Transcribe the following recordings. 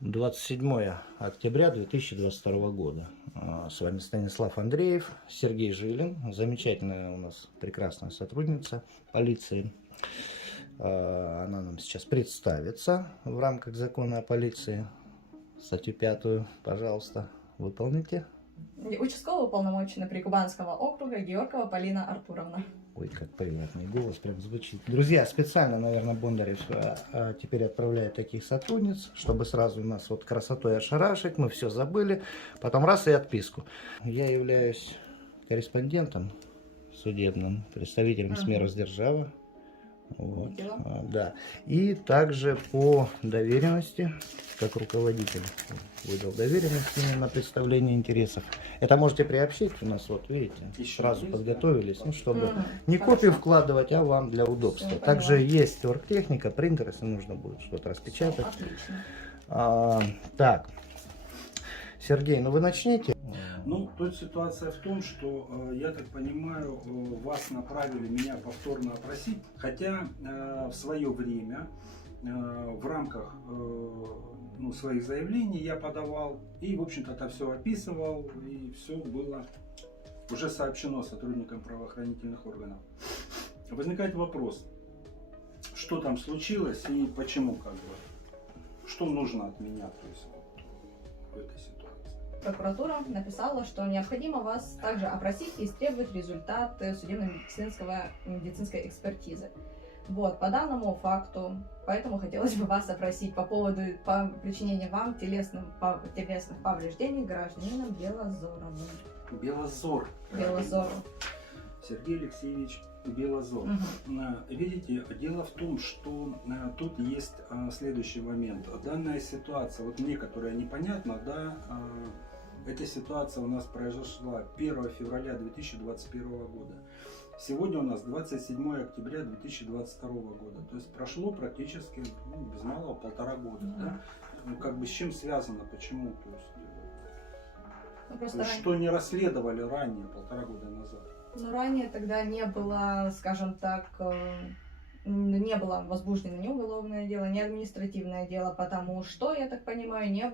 27 октября 2022 года. С вами Станислав Андреев, Сергей Жилин, замечательная у нас прекрасная сотрудница полиции. Она нам сейчас представится в рамках закона о полиции. Статью 5, пожалуйста, выполните. Участкового уполномоченного Прикубанского округа Георгова Полина Артуровна. Ой, как приятный голос прям звучит. Друзья, специально, наверное, Бондарев теперь отправляет таких сотрудниц, чтобы сразу нас вот красотой ошарашить, мы все забыли, потом раз и отписку. Я являюсь корреспондентом судебным, представителем СМИ Росдержава. Вот, да. И также по доверенности, как руководитель выдал доверенность на представление интересов. Это можете приобщить, у нас вот видите, сразу подготовились, ну, чтобы не копию вкладывать, а вам для удобства. Все, также есть оргтехника, принтер, если нужно будет что-то распечатать. Так, Сергей, ну вы начните. Ну, тут ситуация в том, что, я так понимаю, вас направили меня повторно опросить, хотя в свое время в рамках своих заявлений я подавал и, в общем-то, это все описывал, и все было уже сообщено сотрудникам правоохранительных органов. Возникает вопрос, что там случилось и почему, как бы, что нужно от меня, то есть, в этой ситуации. Прокуратура написала, что необходимо вас также опросить и истребовать результат судебно-медицинской экспертизы. Вот, по данному факту, поэтому хотелось бы вас опросить по причинения вам телесных повреждений гражданином Белозоровым. Белозору. Сергей Алексеевич Белозор. Видите, дело в том, что тут есть следующий момент. Данная ситуация, вот мне, которая непонятна, да, эта ситуация у нас произошла 1 февраля 2021 года. Сегодня у нас 27 октября 2022 года. То есть прошло практически без малого 1,5 года. Да? Ну, как бы с чем связано, почему? То есть, что не расследовали ранее, 1,5 года назад? Ну, ранее тогда не было, скажем так, не было возбуждено ни уголовное дело, ни административное дело, потому что, я так понимаю, не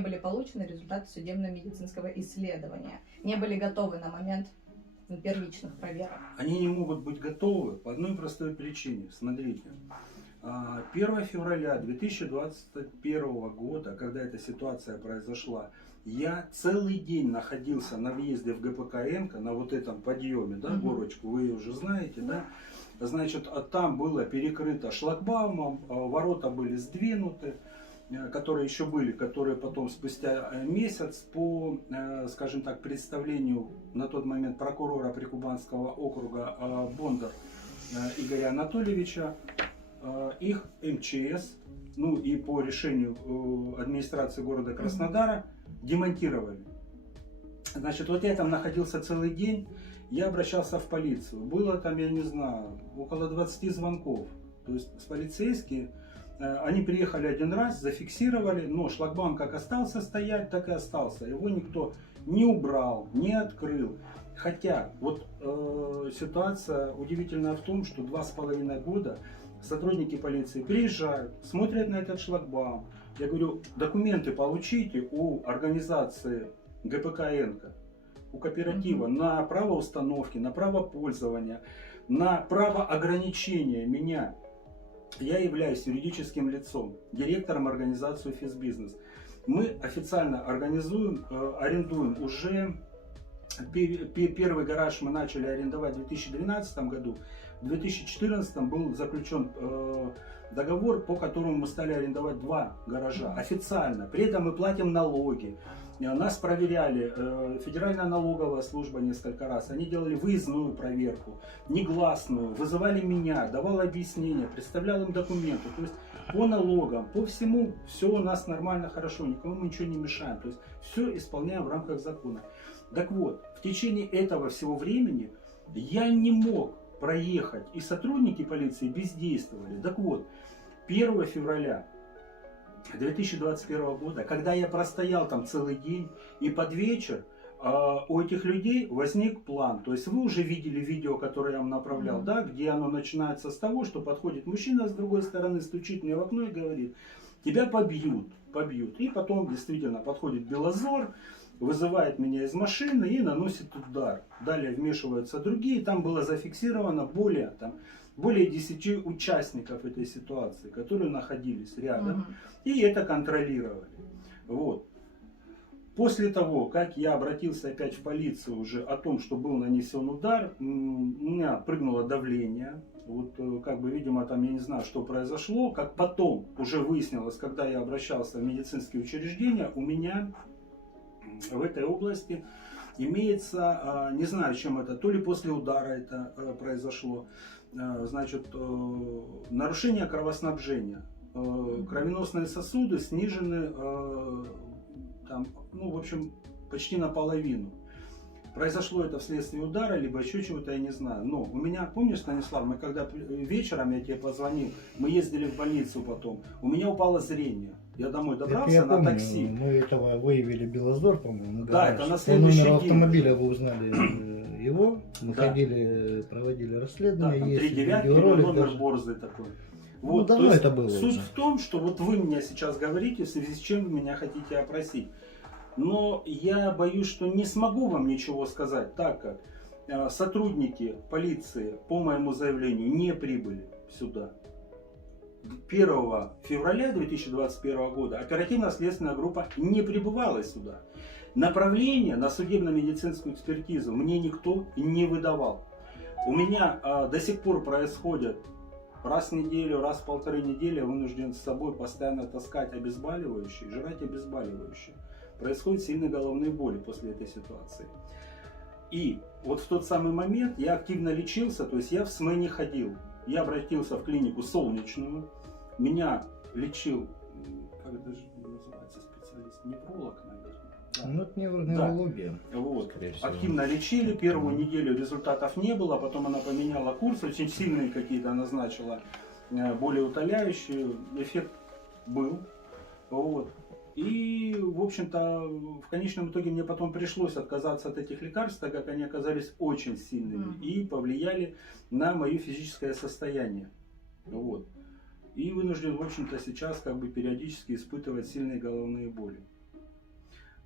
были получены результаты судебно-медицинского исследования, не были готовы на момент первичных проверок. Они не могут быть готовы по одной простой причине. Смотрите, 1 февраля 2021 года, когда эта ситуация произошла, я целый день находился на въезде в ГПК-Энко, на вот этом подъеме, да, горочку, вы ее уже знаете, да? Значит, там было перекрыто шлагбаумом, ворота были сдвинуты, которые еще были, которые потом спустя месяц по, скажем так, представлению на тот момент прокурора Прикубанского округа Бондар Игоря Анатольевича, их МЧС, ну и по решению администрации города Краснодара, демонтировали. Значит, вот я там находился целый день, я обращался в полицию. Было там, я не знаю, около 20 звонков. То есть с полицейские, они приехали один раз, зафиксировали, но шлагбаум как остался стоять, так и остался. Его никто не убрал, не открыл. Хотя вот ситуация удивительная в том, что 2,5 года сотрудники полиции приезжают, смотрят на этот шлагбаум. Я говорю, документы получите у организации ГПК-Энко, у кооператива на право установки, на право пользования, на право ограничения меня. Я являюсь юридическим лицом, директором организации «Физбизнес». Мы официально арендуем уже, первый гараж мы начали арендовать в 2012 году. В 2014 был заключен договор, по которому мы стали арендовать 2 гаража официально. При этом мы платим налоги. Нас проверяли Федеральная налоговая служба несколько раз. Они делали выездную проверку, негласную, вызывали меня, давал объяснения, представлял им документы. То есть по налогам, по всему, все у нас нормально, хорошо, никому мы ничего не мешаем. То есть все исполняем в рамках закона. Так вот, в течение этого всего времени я не мог проехать, и сотрудники полиции бездействовали. Так вот, 1 февраля 2021 года, когда я простоял там целый день, и под вечер у этих людей возник план. То есть вы уже видели видео, которое я вам направлял, да, где оно начинается с того, что подходит мужчина с другой стороны, стучит мне в окно и говорит: тебя побьют. И потом действительно подходит Белозор, вызывает меня из машины и наносит удар. Далее вмешиваются другие. Там было зафиксировано более 10 участников этой ситуации, которые находились рядом. И это контролировали. Вот. После того, как я обратился опять в полицию уже о том, что был нанесен удар, у меня прыгнуло давление. Вот, как бы, видимо, там, я не знаю, что произошло. Как потом уже выяснилось, когда я обращался в медицинские учреждения, у меня в этой области имеется, не знаю, чем это, то ли после удара это произошло, значит, нарушение кровоснабжения. Кровеносные сосуды снижены, там, ну, в общем, почти наполовину. Произошло это вследствие удара, либо еще чего-то, я не знаю. Но у меня, помнишь, Станислав, мы когда вечером, я тебе позвонил, мы ездили в больницу потом, у меня упало зрение. Я домой добрался я на помню, такси. Мы этого выявили Белозор, по-моему. Да, гараж. это на По следующий номеру день. автомобиля вы узнали его, мы Да. ходили, проводили Да, расследование, там есть 3 девятки, видеоролик номер даже. борзый такой. Ну, Вот, давно то есть это было суть уже. в том, что вот вы меня сейчас говорите, в связи с чем вы меня хотите опросить. Но я боюсь, что не смогу вам ничего сказать, так как сотрудники полиции по моему заявлению не прибыли сюда. 1 февраля 2021 года оперативно-следственная группа не прибывала сюда. Направление на судебно-медицинскую экспертизу мне никто не выдавал. У меня до сих пор происходит раз в неделю, раз в 1,5 недели я вынужден с собой постоянно таскать обезболивающие, жрать обезболивающие. Происходят сильные головные боли после этой ситуации. И вот в тот самый момент я активно лечился, то есть я в СМЭ ходил. Я обратился в клинику Солнечную, меня лечил, как это же называется специалист, невролог, наверное. Да. Ну, это неврология. Вот. Скорее всего. Активно лечили, первую неделю результатов не было, потом она поменяла курс, очень сильные какие-то назначила, более утоляющие, эффект был. Вот. И, в общем-то, в конечном итоге мне потом пришлось отказаться от этих лекарств, так как они оказались очень сильными и повлияли на мое физическое состояние. Вот. И вынужден, в общем-то, сейчас как бы периодически испытывать сильные головные боли.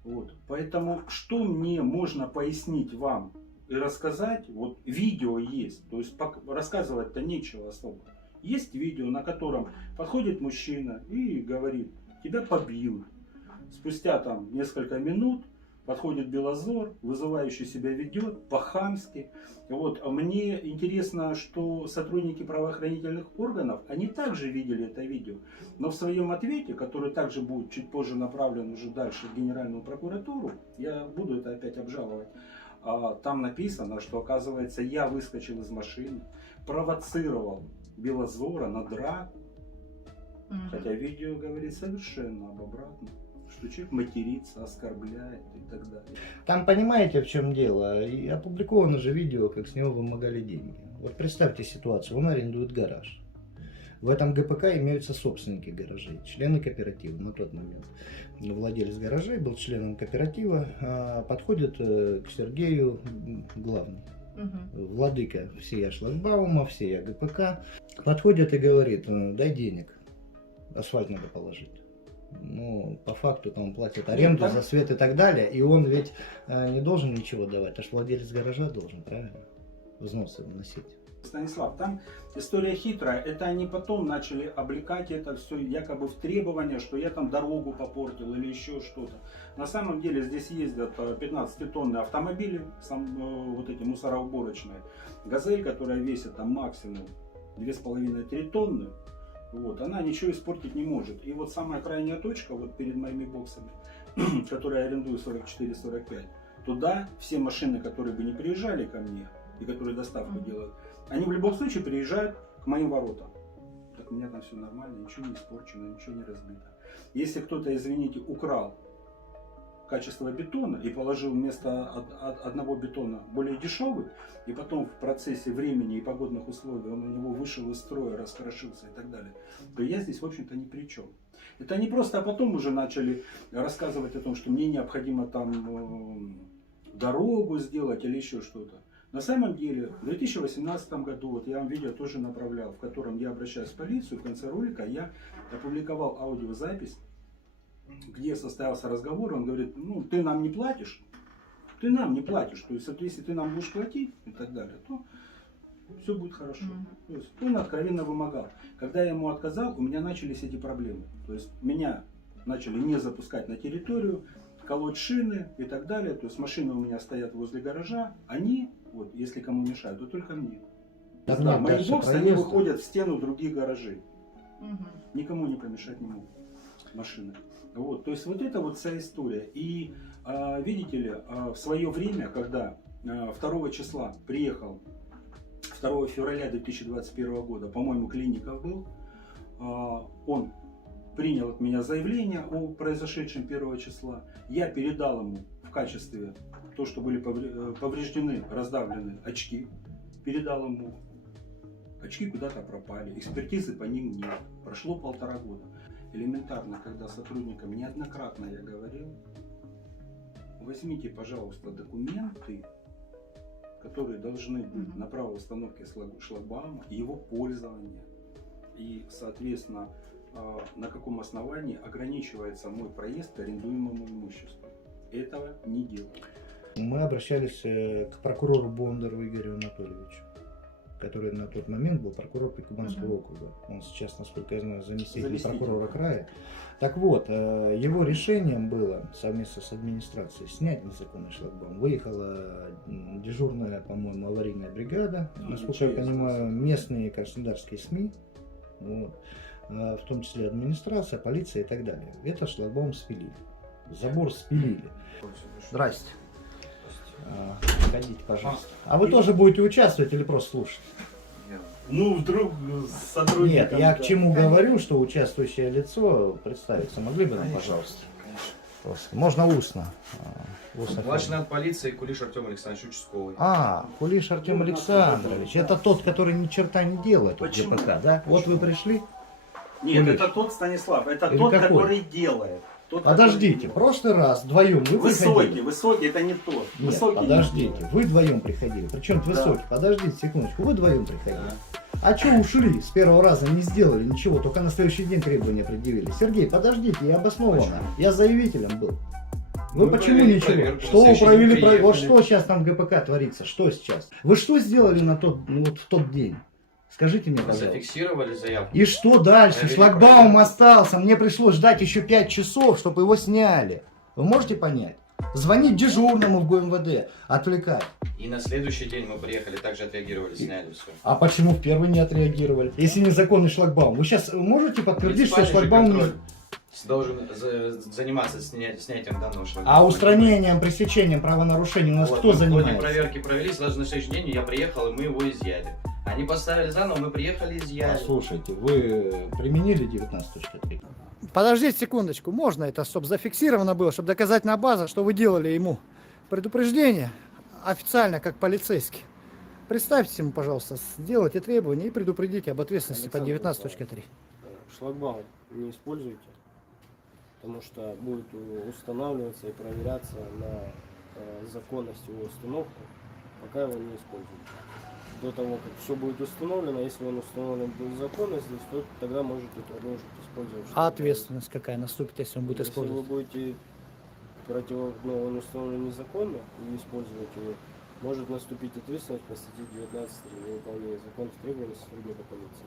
Вот. Поэтому, что мне можно пояснить вам и рассказать, вот видео есть, то есть рассказывать-то нечего особо. Есть видео, на котором подходит мужчина и говорит: тебя побьют. Спустя там несколько минут подходит Белозор, вызывающий себя ведет по-хамски. Вот. А мне интересно, что сотрудники правоохранительных органов, они также видели это видео. Но в своем ответе, который также будет чуть позже направлен уже дальше в Генеральную прокуратуру, я буду это опять обжаловать, там написано, что, оказывается, я выскочил из машины, провоцировал Белозора на драку. Хотя видео говорит совершенно об обратном. Что человек матерится, оскорбляет и так далее. Там понимаете, в чем дело? И опубликовано же видео, как с него вымогали деньги. Вот представьте ситуацию, он арендует гараж. В этом ГПК имеются собственники гаражей, члены кооператива на тот момент. Владелец гаражей был членом кооператива, подходит к Сергею главный. Владыка всея шлагбаума, всея ГПК. Подходит и говорит: дай денег, асфальт надо положить. Ну, по факту там платит аренду за свет и так далее, и он ведь не должен ничего давать, аж владелец гаража должен, правильно? Взносы вносить. Станислав, там история хитрая. Это они потом начали облекать это все якобы в требования, что я там дорогу попортил или еще что-то. На самом деле здесь ездят 15-тонные автомобили, вот эти мусороуборочные. Газель, которая весит там максимум 2,5-3 тонны. Вот, она ничего испортить не может. И вот самая крайняя точка, вот перед моими боксами, которые я арендую 44-45, туда все машины, которые бы не приезжали ко мне и которые доставку делают, они в любом случае приезжают к моим воротам. Так у меня там все нормально, ничего не испорчено, ничего не разбито. Если кто-то, извините, украл качество бетона и положил вместо одного бетона более дешевый, и потом в процессе времени и погодных условий он у него вышел из строя, раскрошился и так далее, то я здесь, в общем-то, ни при чем. Это они просто потом уже начали рассказывать о том, что мне необходимо там дорогу сделать или еще что-то. На самом деле, в 2018 году, вот я вам видео тоже направлял, в котором я обращаюсь в полицию, в конце ролика я опубликовал аудиозапись, где состоялся разговор, он говорит, ну ты нам не платишь, то есть вот если ты нам будешь платить и так далее, то все будет хорошо. То есть он откровенно вымогал. Когда я ему отказал, у меня начались эти проблемы. То есть меня начали не запускать на территорию, колоть шины и так далее. То есть машины у меня стоят возле гаража, они, вот, если кому мешают, то только мне. Да, Да, нет, мои дальше боксы, они проезда. выходят в стену других гаражей. Мгм. Никому не помешать не могут машины. Вот, то есть вот это вот вся история. И видите ли, в свое время, когда 2 числа приехал, 2 февраля 2021 года, по-моему, Клинников был, он принял от меня заявление о произошедшем 1 числа. Я передал ему в качестве то, что были повреждены, раздавлены очки. Передал ему. Очки куда-то пропали. Экспертизы по ним нет. Прошло 1,5 года. Элементарно, когда сотрудникам неоднократно я говорил, возьмите, пожалуйста, документы, которые должны быть на право установки шлагбаума, его пользования и, соответственно, на каком основании ограничивается мой проезд к арендуемому имуществу. Этого не делают. Мы обращались к прокурору Бондару Игорю Анатольевичу, который на тот момент был прокурор Прикубанского округа. Он сейчас, насколько я знаю, заместитель прокурора края. Так вот, его решением было совместно с администрацией снять незаконный шлагбаум. Выехала дежурная, по-моему, аварийная бригада, насколько я понимаю, местные краснодарские СМИ, вот, в том числе администрация, полиция и так далее. Это шлагбаум спилили. Забор спилили. Здрасте. Ходите, пожалуйста. А вы тоже будете участвовать или просто слушать? Ну, вдруг сотрудник... Нет, я к чему говорю, что участвующее лицо представиться. Могли бы нам, пожалуйста? Можно устно. Младший лейтенант полиции Кулиш Артем Александрович, участковый. Кулиш Артем Александрович. Это тот, который ни черта не делает в Почему? ГПК, да? Вот вы пришли. Нет, Кулиш. это тот Станислав, это Или тот, какой? который делает. Тот, Подождите, в который прошлый раз вдвоем вы приходили. Высокий, это не тот. Нет, Высокий не подождите, тот. вы вдвоем приходили. Причем Да. высокий. Подождите секундочку, вы вдвоем приходили. Да. А что ушли? С первого раза не сделали ничего, только на следующий день требования предъявили. Сергей, подождите, я обоснованно. Почему? Я заявителем был. Вы Мы почему провели ничего? проверку, Что на вы следующий провели? день Вот приехали. что сейчас там в ГПК творится? Что сейчас? Вы что сделали на тот, вот в тот день? Скажите мне, пожалуйста. Зафиксировали заявку. И что дальше? Провели Шлагбаум проверку. остался. Мне пришлось ждать еще 5 часов, чтобы его сняли. Вы можете понять? Звонить дежурному в ГУМВД, отвлекать. И на следующий день мы приехали, также отреагировали, сняли все. А почему в первый не отреагировали? Если незаконный шлагбаум. Вы сейчас можете подтвердить, что шлагбаум не... Должен заниматься снятием данного шлагбаума. А устранением, пресечением правонарушений у нас Вот, кто мы в ходе занимается? проверки провелись, даже на следующий день я приехал, и мы его изъяли. Они поставили заново, мы приехали, изъяли. Слушайте, вы применили 19.3? Подождите секундочку, можно это, чтобы зафиксировано было, чтобы доказать на базе, что вы делали ему предупреждение официально, как полицейский. Представьте ему, пожалуйста, сделайте требования и предупредите об ответственности по 19.3. Шлагбаум не используйте, потому что будет устанавливаться и проверяться на законность его установки, пока его не используете. До того, как все будет установлено, если он установлен будет законно, то тогда можете продолжить использовать. А ответственность какая наступит, если он будет Если вы использовать? будете он установлен незаконно и использовать его, может наступить ответственность по статье 19 невыполнение законных требований сотрудника полиции.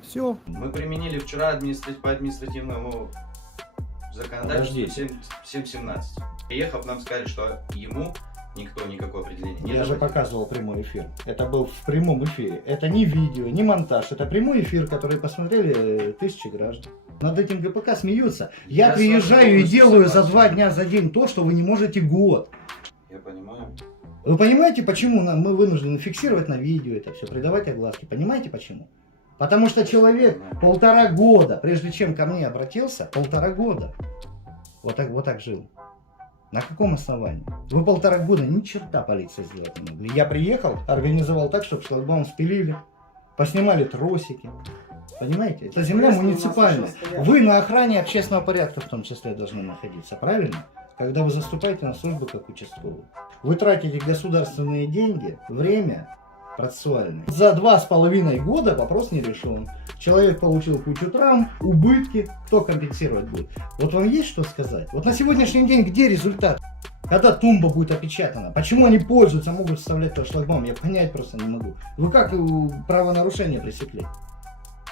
Все. Мы применили вчера по административному законодательству 7.17. Приехав, нам сказали, что ему никто никакое определение не Я же дает. показывал прямой эфир. Это был в прямом эфире. Это не видео, не монтаж. Это прямой эфир, который посмотрели тысячи граждан. Над этим ГПК смеются. Я Я с приезжаю вами и полностью делаю за согласен. 2 дня, за день то, что вы не можете год. Я понимаю. Вы понимаете, почему мы вынуждены фиксировать на видео это все, придавать огласки? Понимаете почему? Потому что человек 1,5 года, прежде чем ко мне обратился, 1,5 года вот так жил. На каком основании? Вы 1,5 года ни черта полиция сделать не могли. Я приехал, организовал так, чтобы шлагбаум спилили, поснимали тросики. Понимаете? Это земля Если у нас муниципальная. еще стоят- Вы на охране общественного порядка в том числе должны находиться, правильно? когда вы заступаете на службу как участковый. Вы тратите государственные деньги, время процессуальное. За 2,5 года вопрос не решен. Человек получил кучу травм, убытки, кто компенсировать будет? Вот вам есть что сказать? Вот на сегодняшний день где результат? Когда тумба будет опечатана? Почему они пользуются, могут вставлять тот шлагбаум? Я понять просто не могу. Вы как правонарушение пресекли?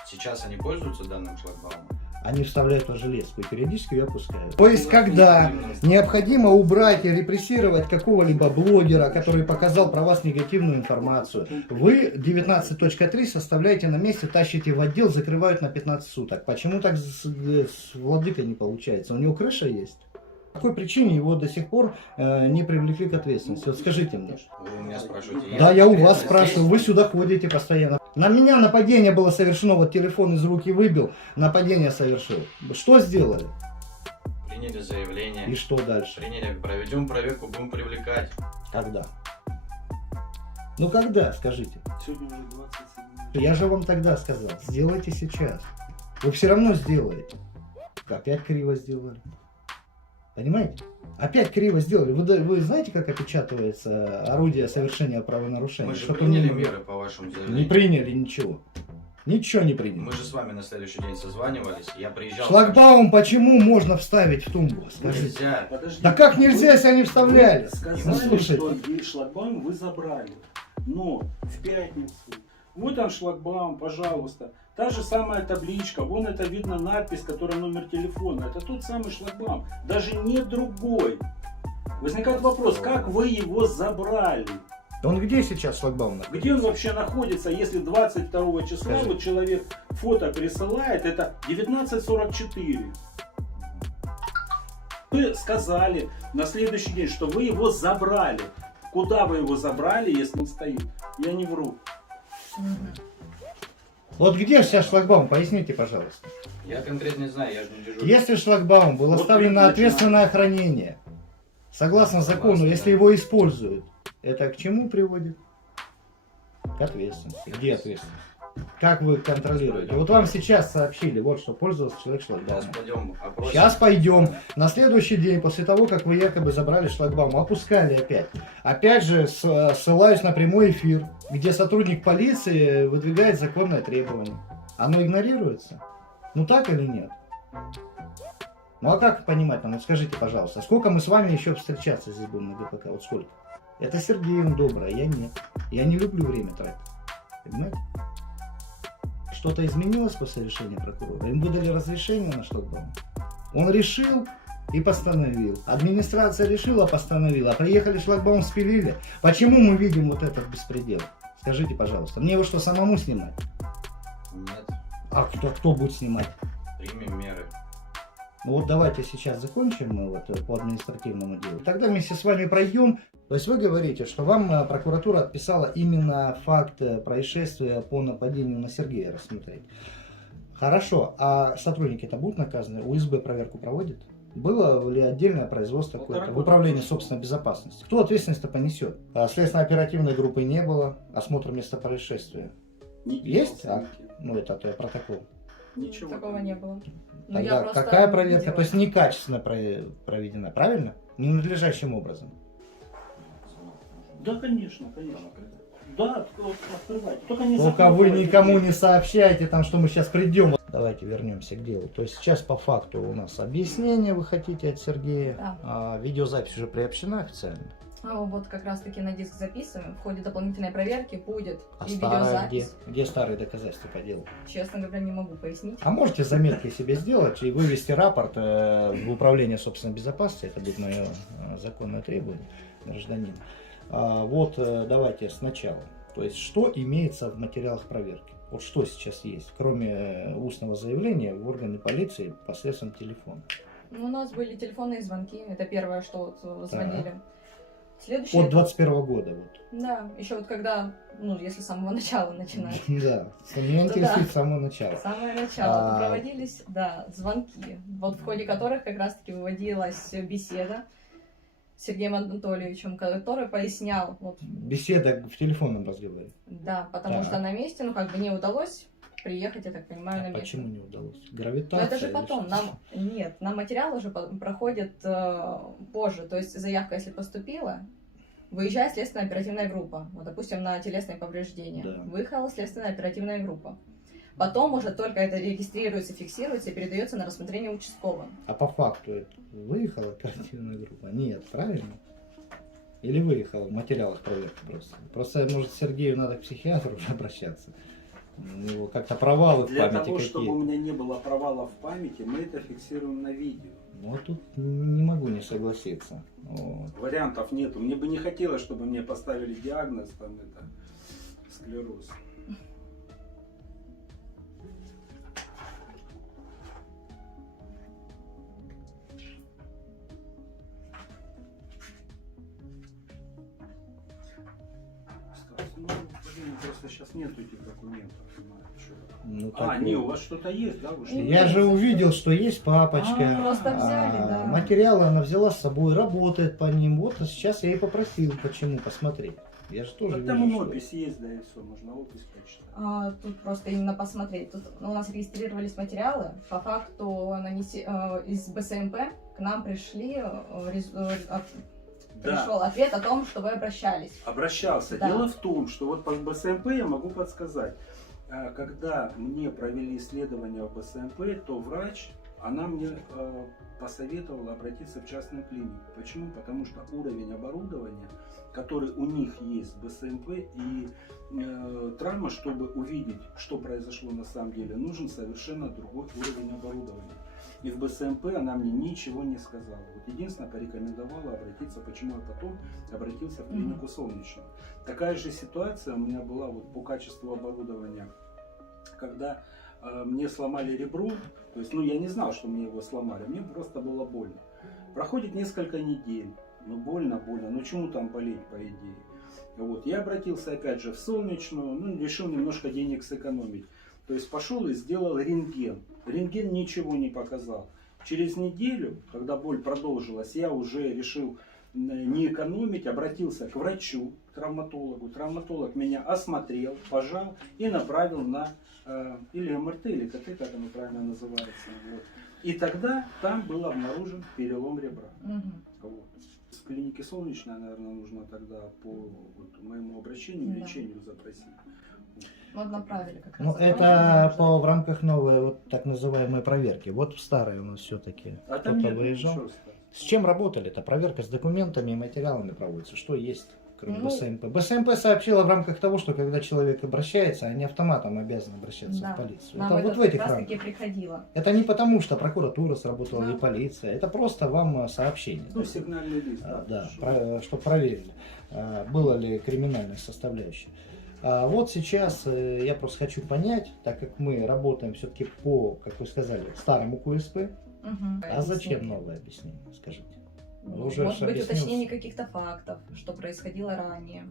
Сейчас они пользуются данным шлагбаумом. Они вставляют в железку и периодически ее опускают. То есть, когда необходимо убрать и репрессировать какого-либо блогера, который показал про вас негативную информацию, вы 19.3 составляете на месте, тащите в отдел, закрывают на 15 суток. Почему так с владыкой не получается? У него крыша есть? По какой причине его до сих пор не привлекли к ответственности? Вот скажите мне. Вы у меня спрашиваете. Да, я у вас конкретно спрашиваю, вы сюда ходите постоянно. На меня нападение было совершено, вот телефон из руки выбил, нападение совершил. Что сделали? здесь приняли заявление. И что дальше? Приняли, проведем проверку, будем привлекать. Когда? Ну когда, скажите? Сегодня уже 27. Я же вам тогда сказал, сделайте сейчас. Вы все равно сделаете. Опять криво сделали. Понимаете? Опять криво сделали. Вы знаете, как опечатывается орудие совершения правонарушения? Мы же Чтобы приняли не- меры по вашему Не заявлению. приняли ничего. Ничего не приняли. Мы же с вами на следующий день созванивались. Я приезжал. Шлагбаум почему можно вставить в тумбу? Скажите. Нельзя. Подождите. Да как нельзя, если они вставляли? Вы сказали, Ну, слушайте. что и шлагбаум вы забрали. Но в пятницу. Вот он шлагбаум, пожалуйста. Та же самая табличка. Вон это видно надпись, которая номер телефона. Это тот самый шлагбаум. Даже не другой. Возникает вопрос, как вы его забрали? Он где сейчас шлагбаум находится? Где он вообще находится, если 22 числа Скажи. вот человек фото присылает, это 19:44. Вы сказали на следующий день, что вы его забрали. Куда вы его забрали, если он стоит? Я не вру. Вот где сейчас шлагбаум? Поясните, пожалуйста. Я конкретно не знаю, я же не дежурный. Если шлагбаум был Вот оставлен на видно, ответственное хранение, согласно закону, Согласен, если да. его используют, это к чему приводит? К ответственности. Где ответственность? Как вы контролируете? Вот вам сейчас сообщили, вот что пользовался человек Сейчас шлагбаумом. пойдем опросим. Сейчас пойдем. На следующий день, после того, как вы якобы забрали шлагбаум, опускали опять. Опять же, ссылаюсь на прямой эфир, где сотрудник полиции выдвигает законное требование. Оно игнорируется? Ну так или нет? Ну а как понимать нам? Вот скажите, пожалуйста, сколько мы с вами еще встречаться здесь будем на ГПК? Вот сколько? Это Сергей, он добрый, а я нет. Я не люблю время тратить. Понимаете? Что-то изменилось после решения прокурора? Им выдали разрешение на шлагбаум? Он решил и постановил. Администрация решила, постановила. Приехали, шлагбаум спилили. Почему мы видим вот этот беспредел? Скажите, пожалуйста. Мне его что, самому снимать? Нет, А кто будет снимать? примем меры. Ну вот давайте сейчас закончим мы вот по административному делу. Тогда вместе с вами пройдем. То есть вы говорите, что вам прокуратура отписала именно факт происшествия по нападению на Сергея рассмотреть. Хорошо, а сотрудники-то будут наказаны? УСБ проверку проводит? Было ли отдельное производство какое-то в управлении собственной безопасности? Кто ответственность-то понесет? Следственно-оперативной группы не было, осмотр места происшествия. Не Есть делался акт? Ну это протокол. Ничего. Такого не было. Но Тогда я просто какая проверка? видела. То есть некачественно проведена, правильно? Ненадлежащим образом. Да, конечно, конечно. Да, открывайте. Только не Только вы закрывайте никому дверь. не сообщаете, там, что мы сейчас придем. Давайте вернемся к делу. То есть сейчас по факту у нас объяснение вы хотите от Сергея. Да. А видеозапись уже приобщена официально. Вот как раз таки на диск записываем. В ходе дополнительной проверки будет А и старая где? видеозапись. Где старые доказательства по делу? Честно говоря, не могу пояснить. А можете заметки себе сделать и вывести рапорт в управление собственной безопасности. Это будет мое законное требование гражданина. Вот давайте сначала. То есть что имеется в материалах проверки? Вот что сейчас есть, кроме устного заявления в органы полиции посредством телефона? Ну, у нас были телефонные звонки. Это первое, что вот звонили. Следующее. От 21 года. Вот. Да, еще вот когда, ну, если с самого начала начинать. Да, меня интересует с самого начала. Самое начало. А. Проводились, да, звонки, вот в ходе которых как раз-таки выводилась беседа с Сергеем Анатольевичем, который пояснял, вот, Беседа в телефонном разговоре. да, потому Так. что на месте, ну, как бы не удалось приехать, я так понимаю, на А место. почему не удалось? Но Гравитация? это же или потом, что? нет, нам материал уже проходит позже, то есть заявка, если поступила, выезжает следственная оперативная группа, вот, допустим, на телесные повреждения, Да. выехала следственная оперативная группа. Потом уже только это регистрируется, фиксируется и передается на рассмотрение участковым. А по факту это выехала оперативная группа? Нет, правильно? Или выехала в материалах проверки просто? Просто, может, Сергею надо к психиатру уже обращаться. У него как-то провалы в Для памяти того, какие. чтобы у меня не было провалов в памяти, мы это фиксируем на видео. Ну, тут не могу не согласиться. Вот. Вариантов нету. Мне бы не хотелось, чтобы мне поставили диагноз, там, это, склероз. Ну, блин, просто сейчас нету этих документов. Знаю, что. Ну, А, так не, вот. у вас что-то есть, да? Вы что-то- Я же увидел, что есть папочка. Просто взяли, да. Материалы она взяла с собой, работает по ним. Вот сейчас я и попросил, почему посмотреть. Я же тоже Вот там вижу, опись есть, да, и все, можно опись прочитать. Тут просто именно посмотреть. Тут у нас регистрировались материалы. По факту из БСМП к нам пришел ответ о том, что вы обращались. Обращался. Да. Дело в том, что вот по БСМП я могу подсказать. Когда мне провели исследование в БСМП, то врач, она мне посоветовала обратиться в частную клинику. Почему? Потому что уровень оборудования, который у них есть в БСМП, и травма, чтобы увидеть, что произошло на самом деле, нужен совершенно другой уровень оборудования. И в БСМП она мне ничего не сказала. Вот единственное, порекомендовала обратиться, почему я потом обратился в клинику Солнечную. Такая же ситуация у меня была вот по качеству оборудования, когда мне сломали ребро, то есть, я не знал, что мне его сломали, мне просто было больно. Проходит несколько недель, больно, чему там болеть, по идее. Вот, я обратился опять же в Солнечную, решил немножко денег сэкономить. То есть пошел и сделал рентген. Рентген ничего не показал. Через неделю, когда боль продолжилась, я уже решил не экономить, обратился к врачу, к травматологу. Травматолог меня осмотрел, пожал и направил на или МРТ, или КТ, как оно правильно называется. Вот. И тогда там был обнаружен перелом ребра. Вот. С клиники Солнечная, наверное, нужно тогда по моему обращению, Да. лечению запросить. Вот направили как раз. Ну, это в рамках новой вот так называемой проверки. Вот в старой у нас все-таки А там кто-то нет выезжал. ничего стало. С чем работали-то? Проверка с документами и материалами проводится. Что есть, кроме Ну, БСМП? БСМП сообщила в рамках того, что когда человек обращается, они автоматом обязаны обращаться Да. в полицию. Нам Это это вот в этих как раз рамках. таки приходило. Это не потому, что прокуратура сработала Да. или полиция. Это просто вам сообщение. Сигнальный лист. Да, чтобы проверили, было ли криминальная составляющая. Вот сейчас я просто хочу понять, так как мы работаем все-таки по, как вы сказали, старому КУСП, а зачем новое объяснение, скажите? Уже Может быть, объяснил. уточнение каких-то фактов, что происходило ранее.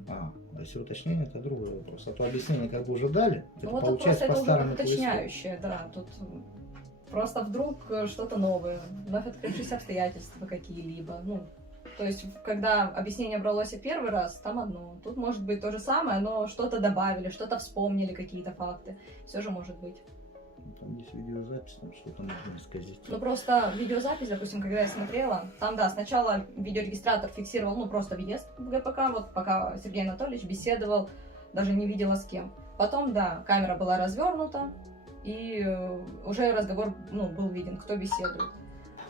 То есть уточнение это другой вопрос. А то объяснение как бы уже дали, это Вот это получается просто по это уже старому как КУСП. уточняющее, да. Тут просто вдруг что-то новое, вновь открывшиеся обстоятельства какие-либо. То есть, когда объяснение бралось первый раз, там одно. Тут может быть то же самое, но что-то добавили, что-то вспомнили, какие-то факты. Все же может быть. Там есть видеозапись, там что-то можно сказать. Просто видеозапись, допустим, когда я смотрела, там, да, сначала видеорегистратор фиксировал, просто въезд в ГПК, вот пока Сергей Анатольевич беседовал, даже не видела с кем. Потом, да, камера была развернута, и уже разговор, был виден, кто беседует.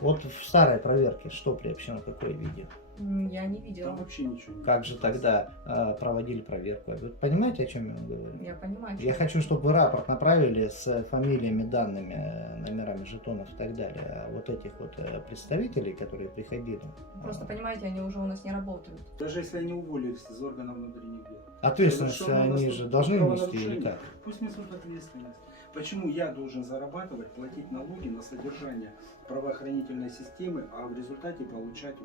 Вот в старой проверке что приобщено, какое видео? Я не Там видела. вообще ничего нет. Как же тогда проводили проверку? Вы понимаете, о чем я говорю? Я понимаю. Я хочу, чтобы вы рапорт направили с фамилиями, данными, номерами жетонов и так далее. А вот этих вот представителей, которые приходили. Просто, понимаете, они уже у нас не работают. Даже если они уволились из органов внутренних дел. Ответственность Совершенно они наступило же должны нести правонарушение. или как? Пусть несут ответственность. Почему я должен зарабатывать, платить налоги на содержание правоохранительной системы, а в результате получать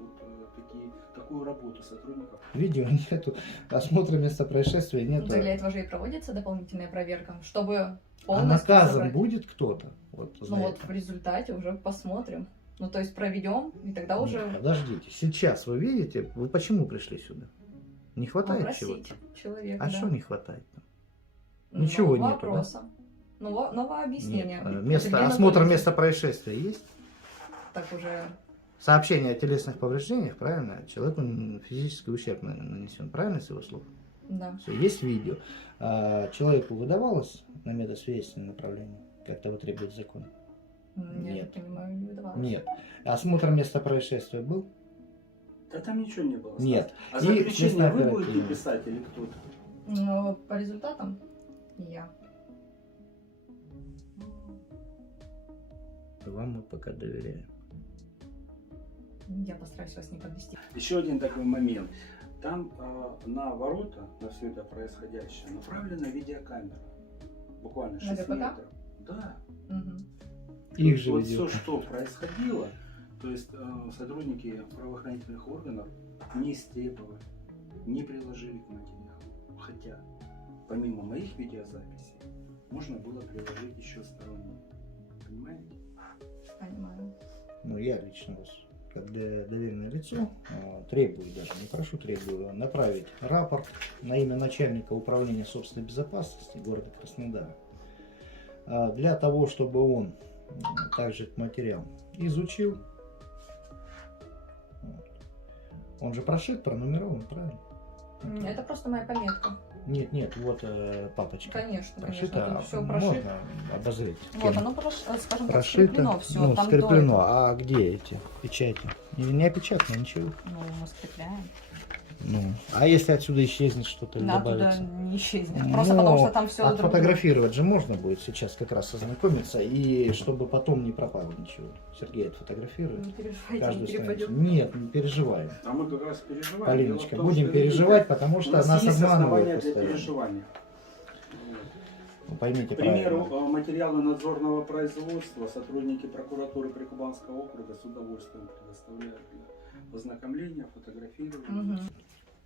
такую работу сотрудников? Видео нету, осмотра места происшествия нету. Для этого же и проводится дополнительная проверка, чтобы А полностью... наказан собрать. будет кто-то? Вот, за Вот это? в результате уже посмотрим. То есть проведем, и тогда Нет, уже подождите, сейчас вы видите, вы почему пришли сюда? Не хватает попросить чего-то? человека. А да. что не хватает? Ничего нету, да? Вопроса. Новое объяснение. Нет. Сергей Осмотр Анатольевич, места происшествия есть? Так уже... Сообщение о телесных повреждениях, правильно? Человеку физический ущерб нанесен, правильно, с его слов? Да. Все, есть видео. Человеку выдавалось на медосвидетельственное направление, как того требует закон? Я Нет. так понимаю, не выдавалось. Нет. Осмотр места происшествия был? Да там ничего не было. Нет. А И заключение вы следственно будете оперативно. писать или кто-то? Но по результатам я. Вам мы пока доверяем. Я постараюсь вас не подвести. Еще один такой момент. Там на ворота, на все это происходящее, направлена видеокамера. Буквально 6 ДПК? метров. Да. Мгм. Их же Вот видео. все, что происходило, то есть сотрудники правоохранительных органов не истребовали, не приложили к материалу. Хотя, помимо моих видеозаписей, можно было приложить еще сторонние. Понимаете? Понимаю. Ну, я лично вас, как доверенное лицо, требую даже, не прошу, требую направить рапорт на имя начальника управления собственной безопасности города Краснодара для того, чтобы он также этот материал изучил. Вот. Он же прошит, пронумерован, правильно? Это просто моя пометка. Нет, вот папочка. Конечно, Прошито, конечно. Все можно прошито. обозреть? Вот, Кем? оно, скажем так, Прошито, скреплено все. ну, там скреплено. до- А где эти печати? Не опечатано ничего. Ну, мы скрепляем. Ну, а если отсюда исчезнет что-то или Да, туда добавится? не исчезнет. Просто Ну, потому что там все отфотографировать же можно будет сейчас как раз ознакомиться, и чтобы потом не пропало ничего. Сергей отфотографирует Не переживайте, каждую не страницу. перепадет. Нет, не переживаем. А мы как раз переживаем. Полиночка, Дело в том, будем что, переживать, видите, потому у что нас нас есть обманывают основания для постоянно. переживания. Ну, поймите К примеру, правильно. материалы надзорного производства сотрудники прокуратуры Прикубанского округа с удовольствием предоставляют для ознакомления, фотографирования.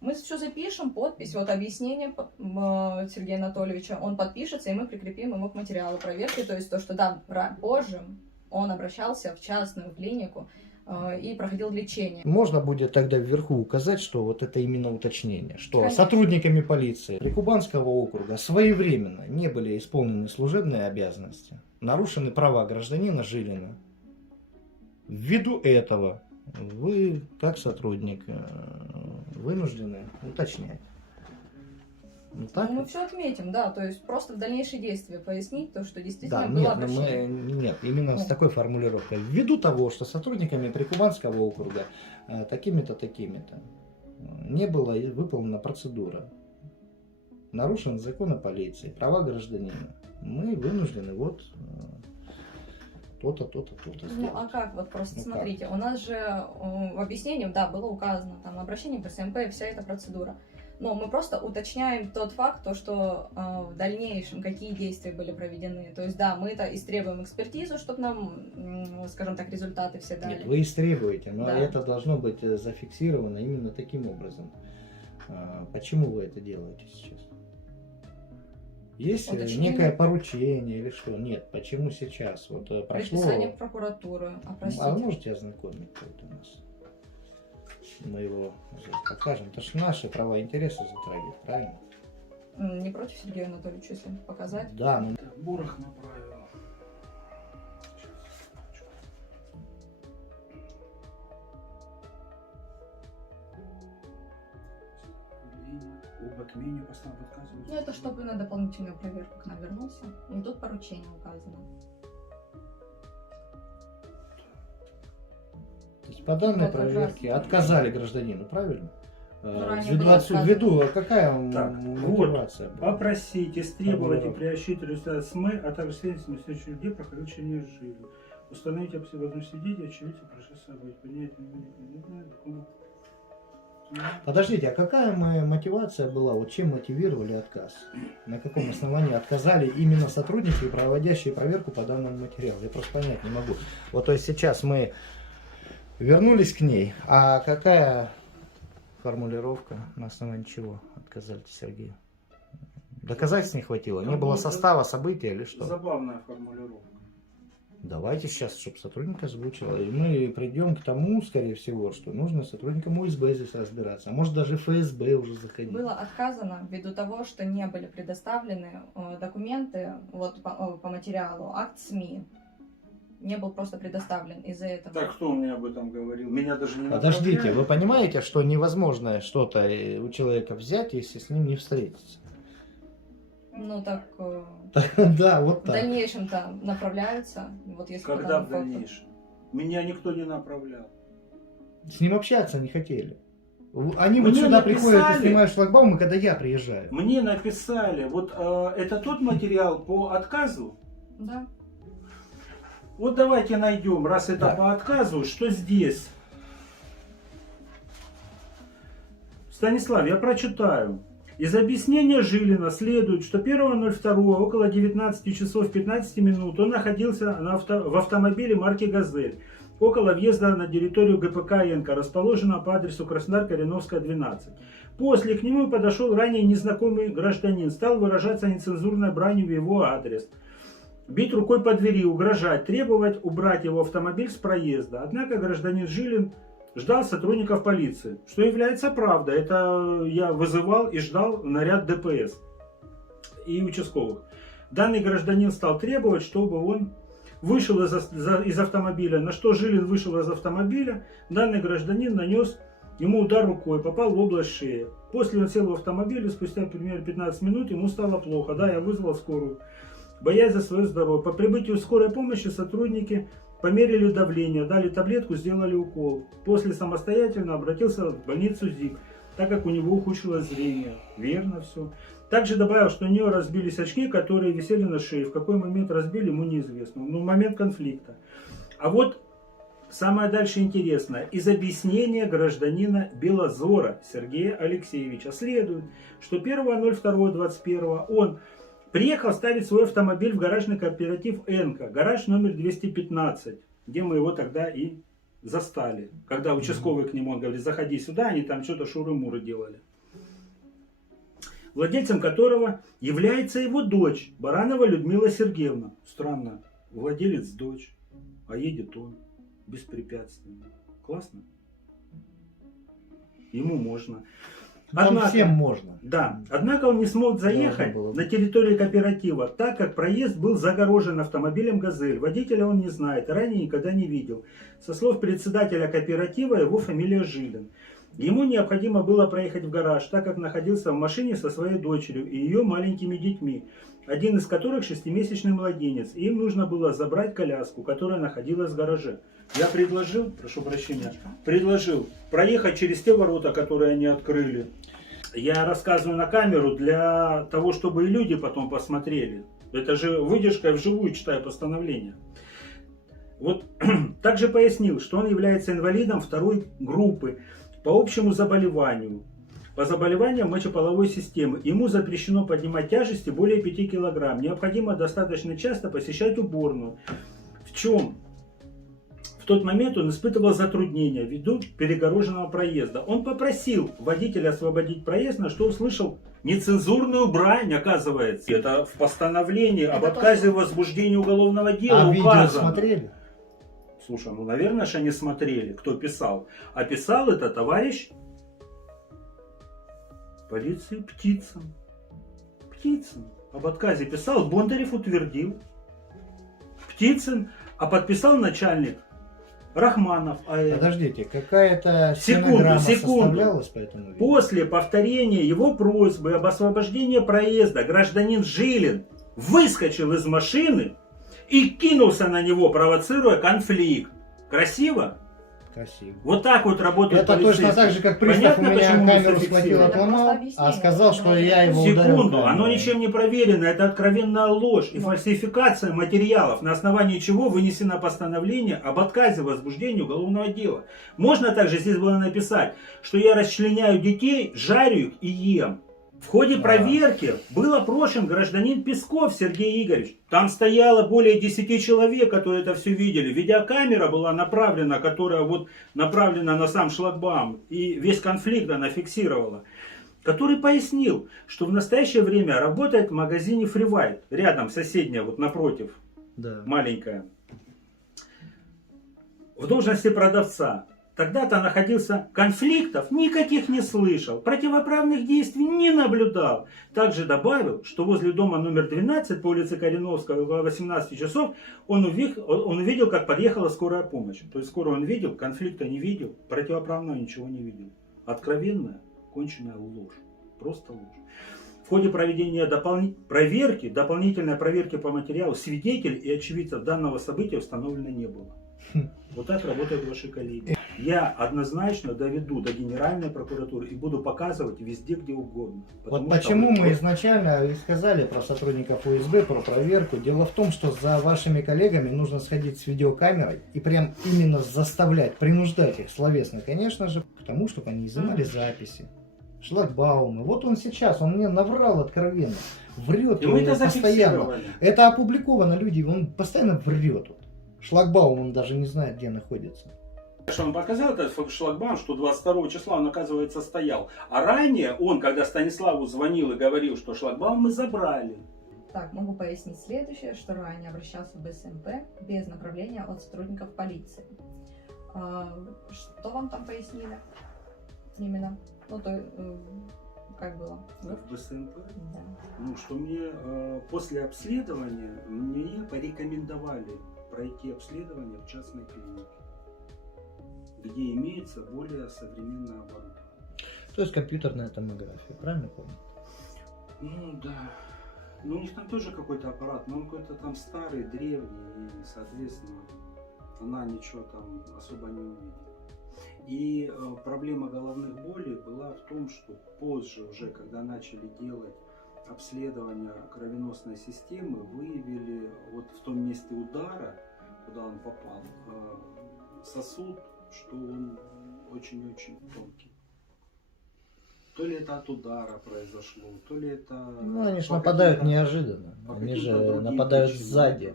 Мы все запишем, подпись, вот объяснение Сергея Анатольевича, он подпишется, и мы прикрепим ему к материалу проверки, то есть то, что да, позже он обращался в частную клинику и проходил лечение. Можно будет тогда вверху указать, что вот это именно уточнение, что Конечно. сотрудниками полиции Прикубанского округа своевременно не были исполнены служебные обязанности, нарушены права гражданина Жилина. Ввиду этого вы, как сотрудник, вынуждены уточнять. Ну, так? Ну, мы все отметим, да, то есть просто в дальнейшие действия пояснить то, что действительно Да, было нет, обращение. нет, именно с такой формулировкой. Ввиду того, что сотрудниками Прикубанского округа такими-то, такими-то не была выполнена процедура, нарушен закон о полиции, права гражданина, мы вынуждены вот то-то, то-то, то-то Ну, сделать. а как, вот просто Ну, как? смотрите, у нас же в объяснении, да, было указано, там, обращение по СМП, вся эта процедура. Но мы просто уточняем тот факт, то, что в дальнейшем какие действия были проведены. То есть, да, мы это истребуем экспертизу, чтобы нам, скажем так, результаты все дали. Нет, вы истребуете, но Да. это должно быть зафиксировано именно таким образом. Почему вы это делаете сейчас? Есть Уточнение. некое поручение или что? Нет, почему сейчас? Вот прошло... Предписание прокуратуры, простите. А вы можете ознакомить вот у нас? Мы его покажем. Это же наши права и интересы затрагивает, правильно? Не против Сергея Анатольевича, если показать? Да, ну Так, Бурах направил. Об отмене постановки отказываются. Ну, это чтобы на дополнительную проверку к нам вернулся. И тут поручение указано. то есть по данной Вот как проверке раз. отказали гражданину, правильно? ранее Ввиду, было отказано. ввиду какая Так, мотивация была? Попросить, истребовать и Формулировка. приобщить результат СМЭ, а также следовательно следующих людей, проходивших не жили. Установить обсерваторную свидетелей, очевидцы прошло собой. Принять Подождите, а какая мотивация была? Вот чем мотивировали отказ? На каком основании отказали именно сотрудники, проводящие проверку по данному материалу? Я просто понять не могу. Вот то есть сейчас мы вернулись к ней, а какая формулировка, на основании чего отказали Сергею? Доказательств не хватило? Не было состава события или что? Забавная формулировка. Давайте сейчас, чтобы сотрудник озвучил, и мы придем к тому, скорее всего, что нужно сотрудникам УСБ здесь разбираться, а может даже ФСБ уже заходить. Было отказано ввиду того, что не были предоставлены документы вот, по материалу, акт СМИ. Не был просто предоставлен из-за этого. Так кто мне об этом говорил? Меня даже не Подождите, направляли. вы понимаете, что невозможно что-то у человека взять, если с ним не встретиться? Ну так Да, вот в так. дальнейшем-то направляются. Вот если по Когда данным в фактам. дальнейшем? Меня никто не направлял. С ним общаться не хотели. Они вот Мне сюда приходят и написали. снимают шлагбаумы, когда я приезжаю. Мне написали, вот это тот материал по отказу. Да. Вот давайте найдем, раз это Да. по отказу, что здесь. Станислав, я прочитаю. Из объяснения Жилина следует, что 1.02 около 19 часов 15 минут он находился в автомобиле марки «Газель» около въезда на территорию ГПК «Энка», расположенного по адресу Краснодар-Кореновская, 12. После к нему подошел ранее незнакомый гражданин, стал выражаться нецензурной бранью в его адрес, бить рукой по двери, угрожать, требовать убрать его автомобиль с проезда. Однако гражданин Жилин ждал сотрудников полиции, что является правдой. Это я вызывал и ждал наряд ДПС и участковых. Данный гражданин стал требовать, чтобы он вышел из автомобиля, на что Жилин вышел из автомобиля. Данный гражданин нанес ему удар рукой, попал в область шеи. После он сел в автомобиль, и спустя примерно 15 минут ему стало плохо. Да, я вызвал скорую, боясь за свое здоровье. По прибытию скорой помощи сотрудники померили давление, дали таблетку, сделали укол. После самостоятельно обратился в больницу ЗИК, так как у него ухудшилось зрение. Верно все. Также добавил, что у него разбились очки, которые висели на шее. В какой момент разбили, ему неизвестно. Ну, момент конфликта. А вот самое дальше интересное. Из объяснения гражданина Белозора Сергея Алексеевича следует, что 1.02.21 он приехал ставить свой автомобиль в гаражный кооператив «Энка», гараж номер 215, где мы его тогда и застали. Когда участковый к нему, он говорит, заходи сюда, они там что-то шуры-муры делали. Владельцем которого является его дочь, Баранова Людмила Сергеевна. Странно, владелец дочь, а едет он беспрепятственно. Классно? Ему можно. Там всем можно. Да, однако он не смог заехать Было. на территорию кооператива, так как проезд был загорожен автомобилем «Газель». Водителя он не знает, ранее никогда не видел. Со слов председателя кооператива, его фамилия Жилин. Ему необходимо было проехать в гараж, так как находился в машине со своей дочерью и ее маленькими детьми, один из которых 6-месячный младенец. И им нужно было забрать коляску, которая находилась в гараже. Я предложил, прошу прощения, предложил проехать через те ворота, которые они открыли. Я рассказываю на камеру для того, чтобы и люди потом посмотрели. Это же выдержка, я вживую читаю постановление. Вот также пояснил, что он является инвалидом второй группы по общему заболеванию. По заболеваниям мочеполовой системы. Ему запрещено поднимать тяжести более 5 кг. Необходимо достаточно часто посещать уборную. В чем? В тот момент он испытывал затруднения ввиду перегороженного проезда. Он попросил водителя освободить проезд, на что услышал нецензурную брань, оказывается. Это в постановлении об отказе в возбуждении уголовного дела А видео указано. смотрели? Слушай, ну, наверное, что они смотрели, кто писал. А писал это товарищ полиции Птицын. Птицын. Об отказе писал, Бондарев утвердил. Птицын, а подписал начальник Рахманов. Подождите, какая-то Секунду, стенограмма секунду. составлялась по этому видео? После повторения его просьбы об освобождении проезда гражданин Жилин выскочил из машины и кинулся на него, провоцируя конфликт. Красиво? Красиво. Вот так вот работает Это точно так же, как пристав у Понятно, меня почему мы камеру схватил, зафиксировали? отломал, Это просто а сказал, что объяснение. я его ударил. Секунду, камерой. оно ничем не проверено, это откровенная ложь и фальсификация материалов, на основании чего вынесено постановление об отказе в возбуждении уголовного дела. Можно также здесь было написать, что я расчленяю детей, жарю их и ем. В ходе проверки был опрошен гражданин Песков Сергей Игоревич. Там стояло более 10 человек, которые это все видели. Видеокамера была направлена, которая вот направлена на сам шлагбаум. И весь конфликт она фиксировала. Который пояснил, что в настоящее время работает в магазине Freewhite. Рядом, соседняя, вот напротив, Да. маленькая. в должности продавца. Тогда-то находился, конфликтов никаких не слышал, противоправных действий не наблюдал. Также добавил, что возле дома номер 12 по улице Калиновского около 18 часов он увидел, как подъехала скорая помощь. То есть скорую он видел, конфликта не видел, противоправного ничего не видел. Откровенная, конченная ложь. Просто ложь. В ходе проведения дополнительной проверки по материалу свидетелей и очевидцев данного события установлено не было. Вот так работают ваши коллеги. Я однозначно доведу до Генеральной прокуратуры и буду показывать везде, где угодно. Вот почему мы изначально и сказали про сотрудников УСБ, про проверку. Дело в том, что за вашими коллегами нужно сходить с видеокамерой и прям именно заставлять, принуждать их словесно, конечно же, потому что они изымали записи, шлагбаумы. Вот он сейчас, он мне наврал откровенно, врет И мы это постоянно. зафиксировали. Это опубликовано, люди, он постоянно врет. Шлагбаум он даже не знает, где находится. Что он показал этот шлагбаум, что 22 числа он, оказывается, стоял. А ранее он, когда Станиславу звонил и говорил, что шлагбаум мы забрали. Так, могу пояснить следующее, что ранее обращался в БСМП без направления от сотрудников полиции. Что вам там пояснили? Именно. Ну, то, как было? В БСМП? Да. Ну, что мне после обследования мне порекомендовали пройти обследование в частной клинике, где имеется более современное оборудование. То есть компьютерная томография, правильно помню? Ну да. Ну у них там тоже какой-то аппарат, но он какой-то там старый, древний, и, соответственно, она ничего там особо не увидит. И проблема головных болей была в том, что позже уже, когда начали делать обследование кровеносной системы, выявили вот в том месте удара, куда он попал, сосуд, что он очень-очень тонкий. То ли это от удара произошло, то ли это... Ну, они же по нападают каким-то- неожиданно. по Они каким-то же другим нападают причинам, сзади,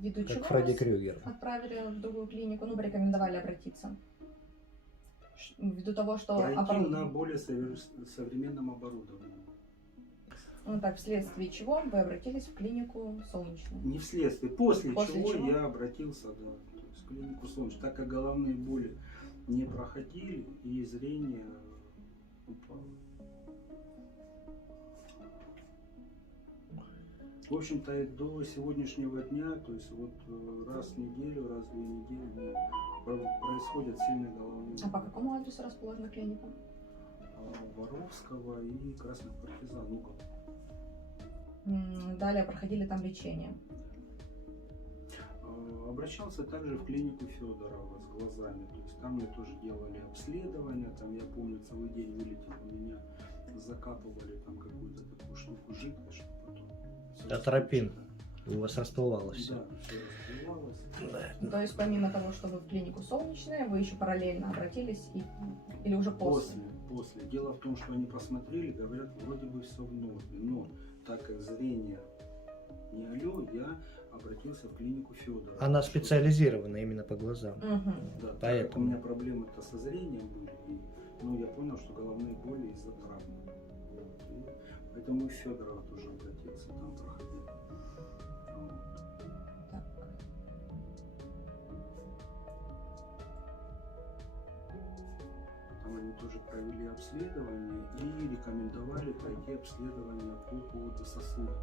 Ввиду как чего Фредди вас Крюгер. отправили в другую клинику, ну, порекомендовали обратиться? Ввиду того, что Пройти на оборудование. более современном оборудовании. Ну так, вследствие чего вы обратились в клинику Солнечную? Не вследствие, после После чего чего? я обратился, да, то есть в клинику Солнечную, так как головные боли не проходили и зрение упало. В общем-то, и до сегодняшнего дня, то есть вот раз в неделю, раз в 2 недели у меня происходят сильные головные А по боли. какому адресу расположена клиника? Воровского и Красных Партизан угол. Далее проходили там лечение. Обращался также в клинику Федорова с глазами. То есть там мне тоже делали обследование. Там, я помню, целый день вылетел у меня, закапывали там какую-то такую штуку жидкость, чтобы потом... Атропин. У вас расплывалось все. Да, все расплывалось. То есть помимо того, что вы в клинику Солнечная, вы еще параллельно обратились или уже после? После. Дело в том, что они посмотрели, говорят, вроде бы все в норме. Но так как зрение не алло, я обратился в клинику Федорова. Она специализирована именно по глазам. Мгм. Да, так как у Поэтому. меня проблемы-то со зрением были, и, ну, я понял, что головные боли из-за травмы. Вот, и поэтому и в Федорова тоже обратился, там проходил. Вот. Так. Там они тоже провели обследование и рекомендовали пройти обследование по поводу сосудов.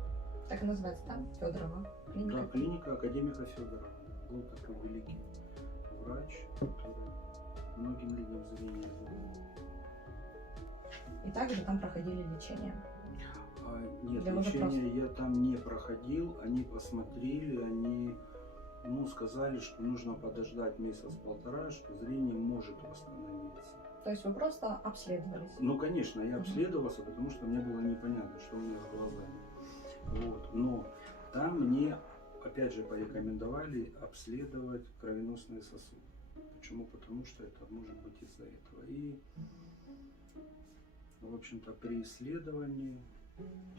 Так и называется там? Федорова клиника. Да, клиника академика Федорова. Был такой великий врач, который многим людям зрение вернул. И также там проходили лечение. Нет, Для лечение вопросов. я там не проходил. Они посмотрели, они сказали, что нужно подождать месяц-полтора, что зрение может восстановиться. То есть вы просто обследовались. Ну, конечно, я Мгм. обследовался, потому что мне было непонятно, что у меня с глазами. Вот. Но там мне, опять же, порекомендовали обследовать кровеносные сосуды. Почему? Потому что это может быть из-за этого. И, в общем-то, при исследовании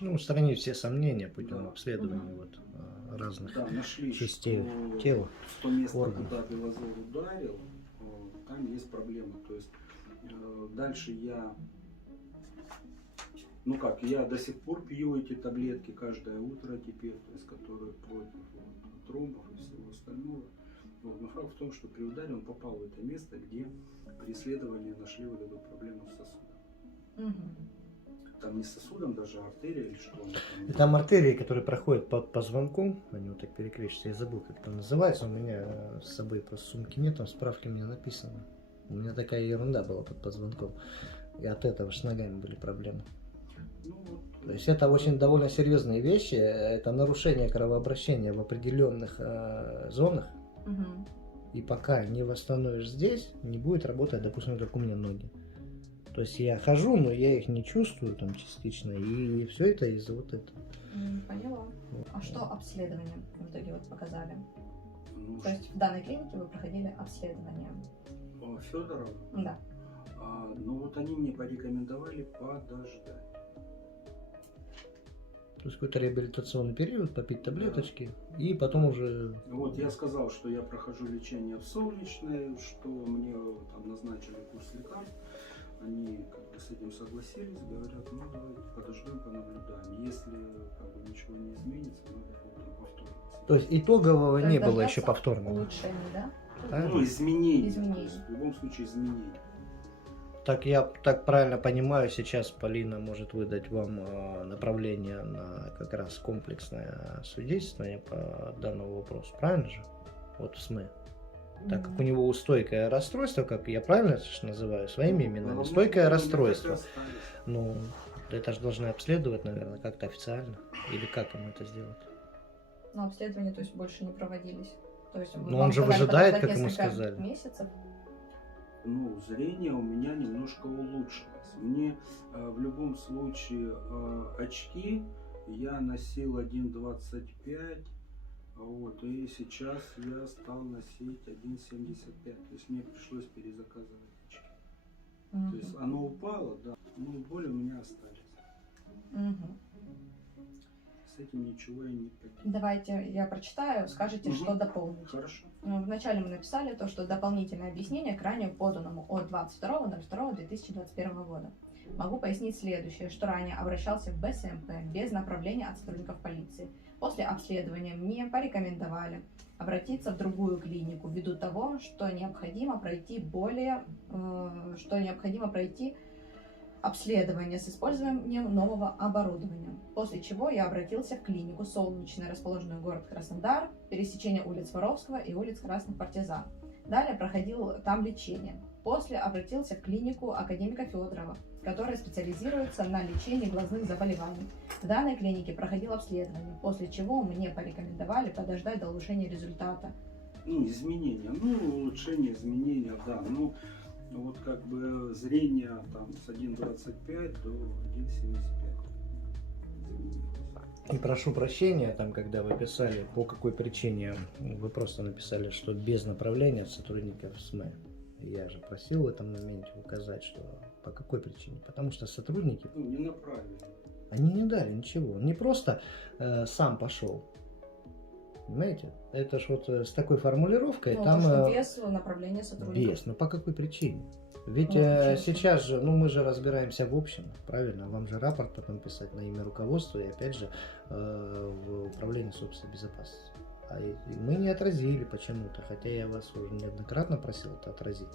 Ну, устранить все сомнения путем Да. обследования вот, разных да, нашли, частей что тела. в то место, органов. куда Белозор ударил, там есть проблема. То есть дальше я, я до сих пор пью эти таблетки каждое утро теперь, то есть которые против тромбов и всего остального. Вот. Но факт в том, что при ударе он попал в это место, где при исследовании нашли вот эту проблему с сосудом. Мгм. Там не с сосудом, даже артерия или что. И там артерии, которые проходят по позвонку, они вот так перекрещиваются, я забыл, как это называется, у меня с собой просто сумки нет, там справки у меня написано. У меня такая ерунда была под позвонком, и от этого с ногами были проблемы. Ну, вот, То есть это очень довольно серьезные вещи, это нарушение кровообращения в определенных зонах, Мгм. и пока не восстановишь здесь, не будет работать, допустим, как у меня ноги. То есть я хожу, но я их не чувствую там частично, и все это из-за вот этого. Поняла. А что обследование в итоге вот показали? ну, То есть в данной клинике вы проходили обследование? Федорова, Да. ну вот они мне порекомендовали подождать. То есть какой-то реабилитационный период, попить таблеточки, и потом уже... Вот я сказал, что я прохожу лечение в Солнечной, что мне там назначили курс лекарств. Они как бы с этим согласились, говорят, ну давайте подождем, понаблюдаем. Если как бы ничего не изменится, надо будет там повторно. То есть итогового То не есть было дождаться еще повторного. улучшений, да? Правильно? Ну, изменения. Изменения. То есть, в любом случае изменения. Так я так правильно понимаю, сейчас Полина может выдать вам направление на как раз комплексное свидетельствование по данному вопросу, правильно же? Вот в СМЭ. Так как у него стойкое расстройство, как я правильно это ж называю своими именами, Ну, стойкое ну, расстройство. так и остались. Ну, это же должны обследовать, наверное, как-то официально. Или как ему это сделать? Но обследования, то есть, больше не проводились. То есть, Но вам он же сказали выжидает, подождать как ему несколько сказали. месяцев. Ну, зрение у меня немножко улучшилось. Мне в любом случае очки я носил 1,25, вот, и сейчас я стал носить 1,75. То есть мне пришлось перезаказывать очки. Мгм. То есть оно упало, да, но боли у меня остались. Мгм. С этим ничего я не поделаю. Давайте я прочитаю, скажите, Мгм. что дополнить. Хорошо. Вначале мы написали то, что дополнительное объяснение к ранее поданному от 22.02.2021 года. Могу пояснить следующее, что ранее обращался в БСМП без направления от сотрудников полиции. После обследования мне порекомендовали обратиться в другую клинику ввиду того, что необходимо пройти обследование с использованием нового оборудования. После чего я обратился в клинику Солнечная, расположенную в город Краснодар, пересечение улиц Воровского и улиц Красных Партизан. Далее проходил там лечение. После обратился в клинику академика Федорова, которая специализируется на лечении глазных заболеваний. В данной клинике проходил обследование, после чего мне порекомендовали подождать до улучшения результата. Ну, изменения, улучшение, изменения, да, вот как бы зрение там с 1,25 до 1,75. И прошу прощения, там, когда вы писали, по какой причине, вы просто написали, что без направления от сотрудников СМЭ. Я же просил в этом моменте указать, что по какой причине. Потому что сотрудники, Ну, не направили. они не дали ничего. Он не просто сам пошел. Понимаете? Это ж вот с такой формулировкой, Ну, там... то, что без направления сотрудников. Без, но по какой причине? Ведь Ну, честно. сейчас же, мы же разбираемся в общем, правильно? Вам же рапорт потом писать на имя руководства и опять же в управлении собственной безопасности. И мы не отразили почему-то, хотя я вас уже неоднократно просил это отразить.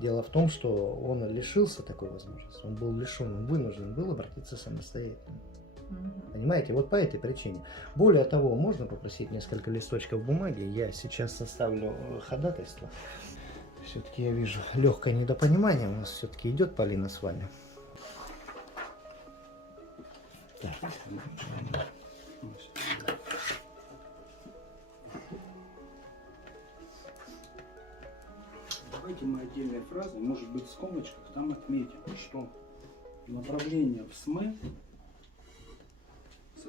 Дело в том, что он лишился такой возможности, он был лишен, он вынужден был обратиться самостоятельно. Мгм. Понимаете, вот по этой причине. Более того, можно попросить несколько листочков бумаги, я сейчас составлю ходатайство. Все-таки я вижу легкое недопонимание, у нас все-таки идет Полина с вами. Так. Давайте мы отдельной фразой, может быть в скобочках, там отметим, что направление в СМЭ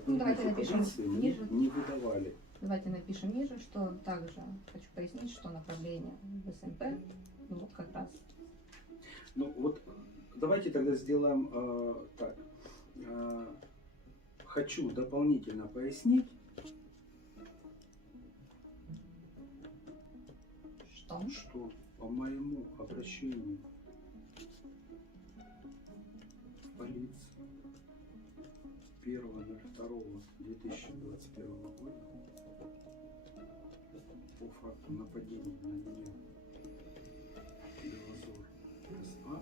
давайте напишем полиции ниже. не выдавали. Давайте напишем ниже, что также хочу пояснить, что направление в СМП, ну вот как раз. Ну вот давайте тогда сделаем так. Хочу дополнительно пояснить, что по моему обращению в полицию 1.02 02.02.2021 года по факту нападения на меня Белозор СА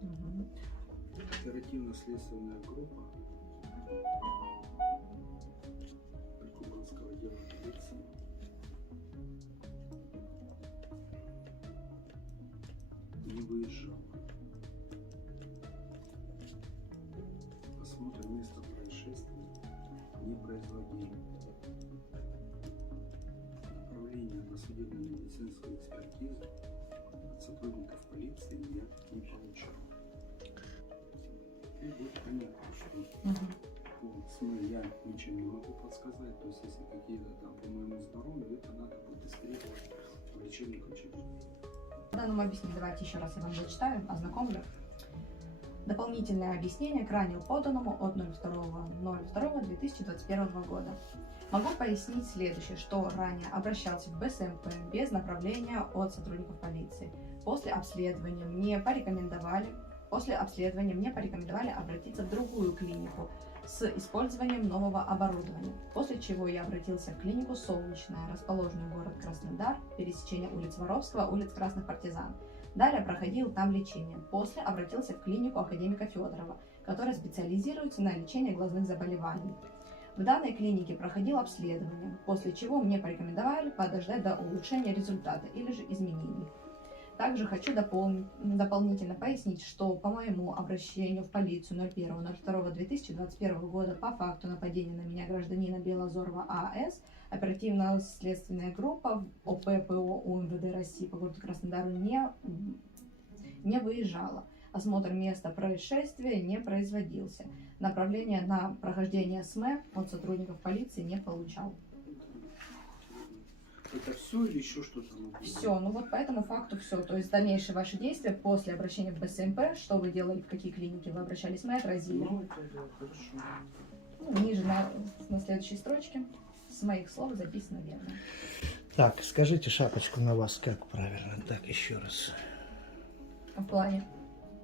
Мгм. оперативно-следственная группа Прикубанского отдела полиции не выезжала. Осмотр места происшествия не производили. Направление на судебно-медицинскую экспертизу от сотрудников полиции я не получал. И вот понятно, что Мгм. по СМИ я ничем не могу подсказать. То есть, если какие-то там по моему здоровью, это надо будет исследовать в лечебных учреждениях. В данном объяснении, давайте еще раз я вам зачитаю, ознакомлю. Дополнительное объяснение к ранее поданному от 02.02.2021 года. Могу пояснить следующее, что ранее обращался в БСМП без направления от сотрудников полиции. После обследования мне порекомендовали обратиться в другую клинику с использованием нового оборудования, после чего я обратился в клинику «Солнечная», расположенную в город Краснодар, пересечение улиц Воровского, улиц Красных Партизан. Далее проходил там лечение. После обратился в клинику академика Федорова, которая специализируется на лечении глазных заболеваний. В данной клинике проходил обследование, после чего мне порекомендовали подождать до улучшения результата или же изменений. Также хочу дополнительно пояснить, что по моему обращению в полицию 01.02.2021 года по факту нападения на меня гражданина Белозорова А.С. оперативно-следственная группа ОП/ПО УМВД России по городу Краснодару не выезжала. Осмотр места происшествия не производился. Направление на прохождение СМЭ от сотрудников полиции не получал. Это все или еще что-то? Все, ну вот по этому факту все. То есть дальнейшие ваши действия после обращения в БСМП, что вы делали, в какие клиники вы обращались, мы отразили. Ну, это хорошо. Ну, ниже на следующей строчке с моих слов записано верно. Так, скажите шапочку на вас как правильно? Так, еще раз. В плане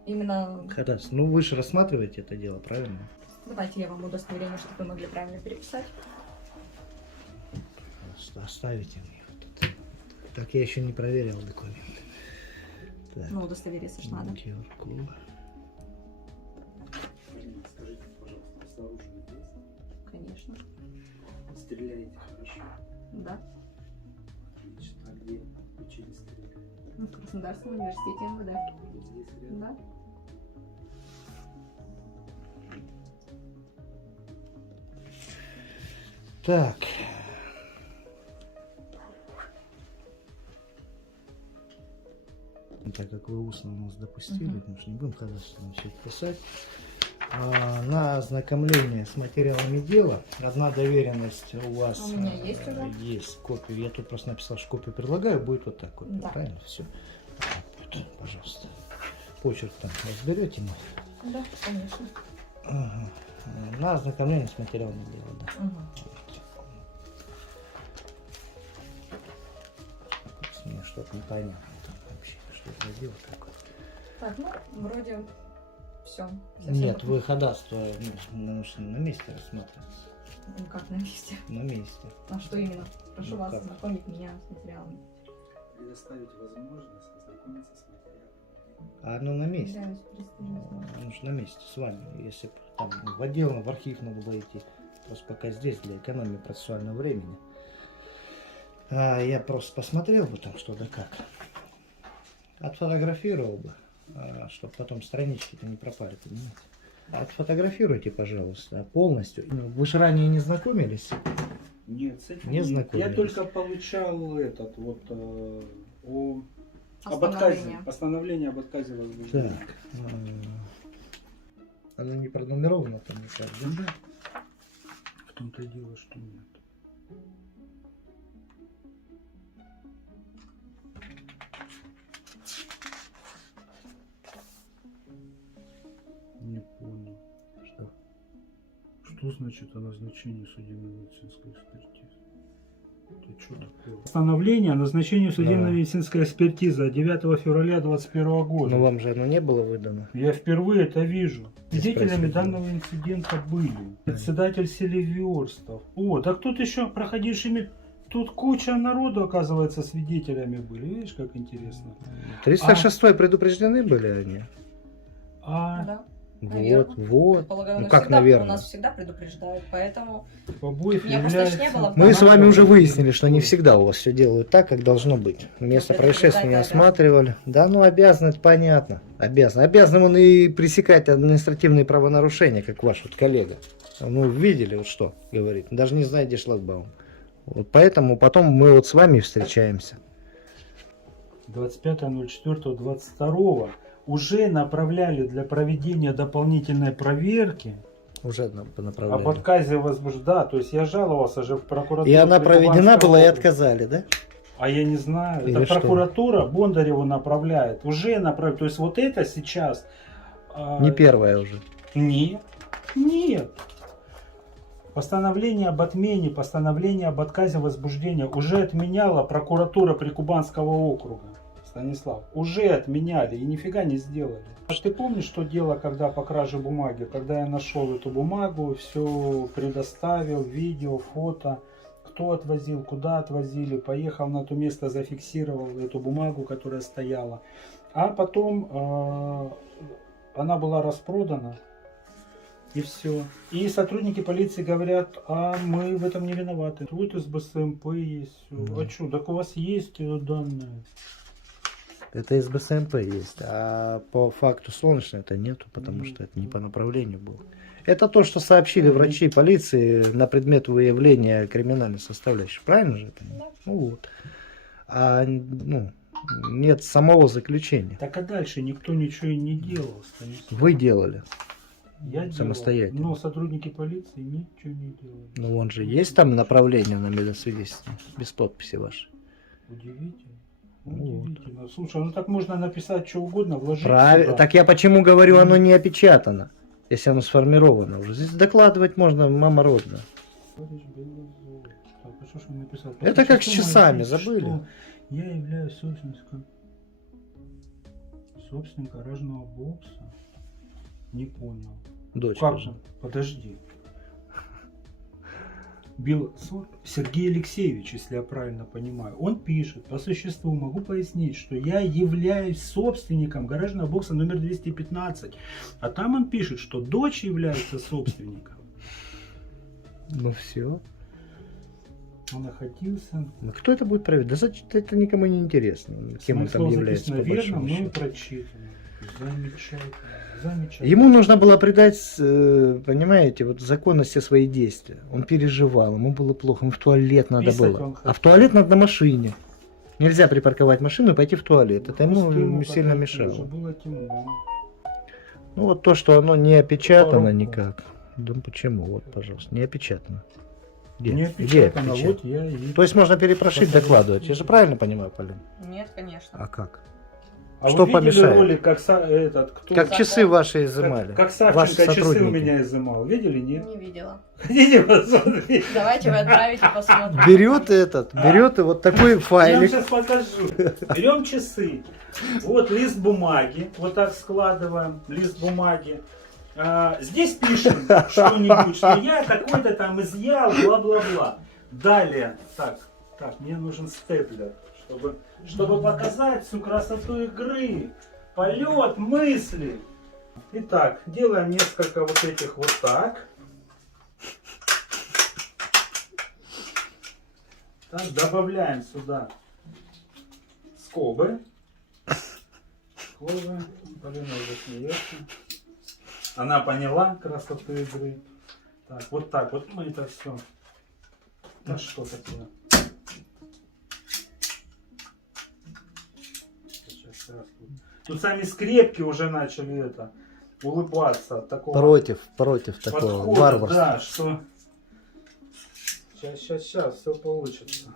именно... Хадас, ну вы же рассматриваете это дело, правильно? Давайте я вам удостоверение, чтобы вы могли правильно переписать. Просто оставите мне вот это. Так, я еще не проверил документы. Так. Ну, удостовериться ж надо. Маркировку. Марина, скажите, пожалуйста, с оружием есть? Конечно. Стреляете хорошо? Да. Отлично. А где учились стрелять? В Краснодарском университете МВД. Здесь рядом? Да. Так. Так как вы устно нас допустили, потому что не будем Хадас нам все это писать. На ознакомление с материалами дела. Одна доверенность у вас У меня есть уже. есть копию. Я тут просто написал, что копию предлагаю, будет вот так вот. Да. Правильно? Все. Вот, пожалуйста. Почерк там разберете мы. Да, конечно. Ага. На ознакомление с материалами дела, да. Угу. Мне что-то непонятно там вообще, что это дело какое. Так, ну, вроде все. Нет, вы ходатайство нужно на месте рассматриваться. Ну, как на месте. На месте. А что именно? Прошу Ну, вас как? ознакомить меня с материалами. Предоставить возможность ознакомиться с материалами. А оно на месте. Являюсь представителем. Оно же на месте с вами. Если б там в отдел, в архив надо было идти. Просто пока здесь для экономии процессуального времени. Я просто посмотрел бы там что да как. Отфотографировал бы, чтобы потом странички-то не пропали, понимаете? Отфотографируйте, пожалуйста, полностью. Ну, вы же ранее не знакомились? Нет, с этим Не нет. знакомились. Я только получал этот вот об Постановление. отказе, постановление об отказе возбуждения. Так. Оно не пронумеровано там никак, да? В том-то и дело, что нет. Не понял. Что? Что Что значит о назначении судебно-медицинской экспертизы? Это что такое? Постановление о назначении судебно-медицинской экспертизы от 9 февраля 2021 года. Но вам же оно не было выдано. Я впервые это вижу. Свидетелями Спросите. данного инцидента были председатель Селиверстов. О, так тут еще проходившими... Тут куча народу, оказывается, свидетелями были. Видишь, как интересно. 306 предупреждены были они? Да. Наверно. Вот. Полагаю, Ну как, всегда, наверное? у нас всегда предупреждают, поэтому Побоев меня просто является... не было. Мы с вами уже выяснили, что не всегда у вас все делают так, как должно быть. Место Это происшествия не да. осматривали. Да, ну обязаны, это понятно. Обязаны. Обязаны он и пресекать административные правонарушения, как ваш вот коллега. Ну, видели, вот что говорит. Даже не знает, где шлагбаум. Вот поэтому потом мы вот с вами встречаемся. 25.04.22 уже направляли для проведения дополнительной проверки Уже по об направлению. отказе возбуждения. То есть я жаловался же в прокуратуру. И она проведена Прикубанского была и округа. отказали, да? А я не знаю. Или Это что? прокуратура Бондареву направляет. Уже направляет. То есть вот это сейчас... Не первая уже. Нет. Нет. Постановление об отмене, постановление об отказе возбуждения уже отменяла прокуратура Прикубанского округа. Станислав, уже отменяли и нифига не сделали. А ты помнишь, что дело, когда по краже бумаги? Когда я нашел эту бумагу, все предоставил, видео, фото, кто отвозил, куда отвозили, поехал на то место, зафиксировал эту бумагу, которая стояла. А потом она была распродана. И все. И сотрудники полиции говорят, а мы в этом не виноваты. Вот из БСМП есть. А что, так у вас есть данные? Это из БСМП есть. А по факту Солнечной это нету, потому что это не по направлению было. Это то, что сообщили врачи полиции на предмет выявления криминальной составляющей. Правильно же это? Ну вот. А ну, нет самого заключения. Так а дальше никто ничего и не делал, Станислав. Вы делали. Я делал, самостоятельно. но сотрудники полиции ничего не делали. Ну вон же есть там направление на медосвидетельство. Без подписи вашей. Удивительно. Вот. Удивительно. Слушай, ну так можно написать что угодно, вложить Правильно. сюда. Так я почему говорю, оно не опечатано. Если оно сформировано уже. Здесь докладывать можно, мама родная. Товарищ Белозов. Так, а что ж он написал? Это как с Что часами, мои- забыли? что Я являюсь собственником гаражного бокса. Не понял. Дочка Как же. он? Подожди. Сергей Алексеевич, если я правильно понимаю, он пишет, по существу могу пояснить, что я являюсь собственником гаражного бокса номер 215. А там он пишет, что дочь является собственником. Ну все. Он находился... Ну, кто это будет проверять? Да зачем это никому не интересно. Кем он там Слово является, записано по верно, большому но и счету. прочитано. Замечательно. Замечательно. Ему нужно было придать, понимаете, вот законности свои действия. Он переживал, ему было плохо, ему в туалет надо Писать было. он А в туалет надо на машине. Нельзя припарковать машину и пойти в туалет. Это Пусть ему сильно подойти, мешало. уже было темно. Ну вот то, что оно не опечатано Коробку. никак. Да почему? Вот, пожалуйста, не опечатано. Где? Не Где опечатано, опечатано? вот я и... То есть можно перепрошить, Посмотрите. докладывать. Я же правильно понимаю, Полин? Нет, конечно. А как? А Что вы видели помешает? ролик, как кто? Как часы ваши Как, изымали. как Ваши Савченко часы у сотрудники. меня изымал. Видели, нет? Не видела. Хотите посмотреть? Давайте вы отправите, посмотрим. Берет и вот такой Я вам файлик. сейчас покажу. Берем часы. Вот лист бумаги. Вот так складываем лист бумаги. Здесь пишем что-нибудь, что я такой-то там изъял, бла-бла-бла. Далее. Так, мне нужен степлер, чтобы показать всю красоту игры. Полет мысли. Итак, делаем несколько вот этих вот так. Так, добавляем сюда скобы. Полина уже смеется. Она поняла красоту игры. Так, вот мы это все. Да что такое? Сейчас раз тут сами скрепки уже начали улыбаться от такого Против такого подхода, варварства. да, что сейчас все получится.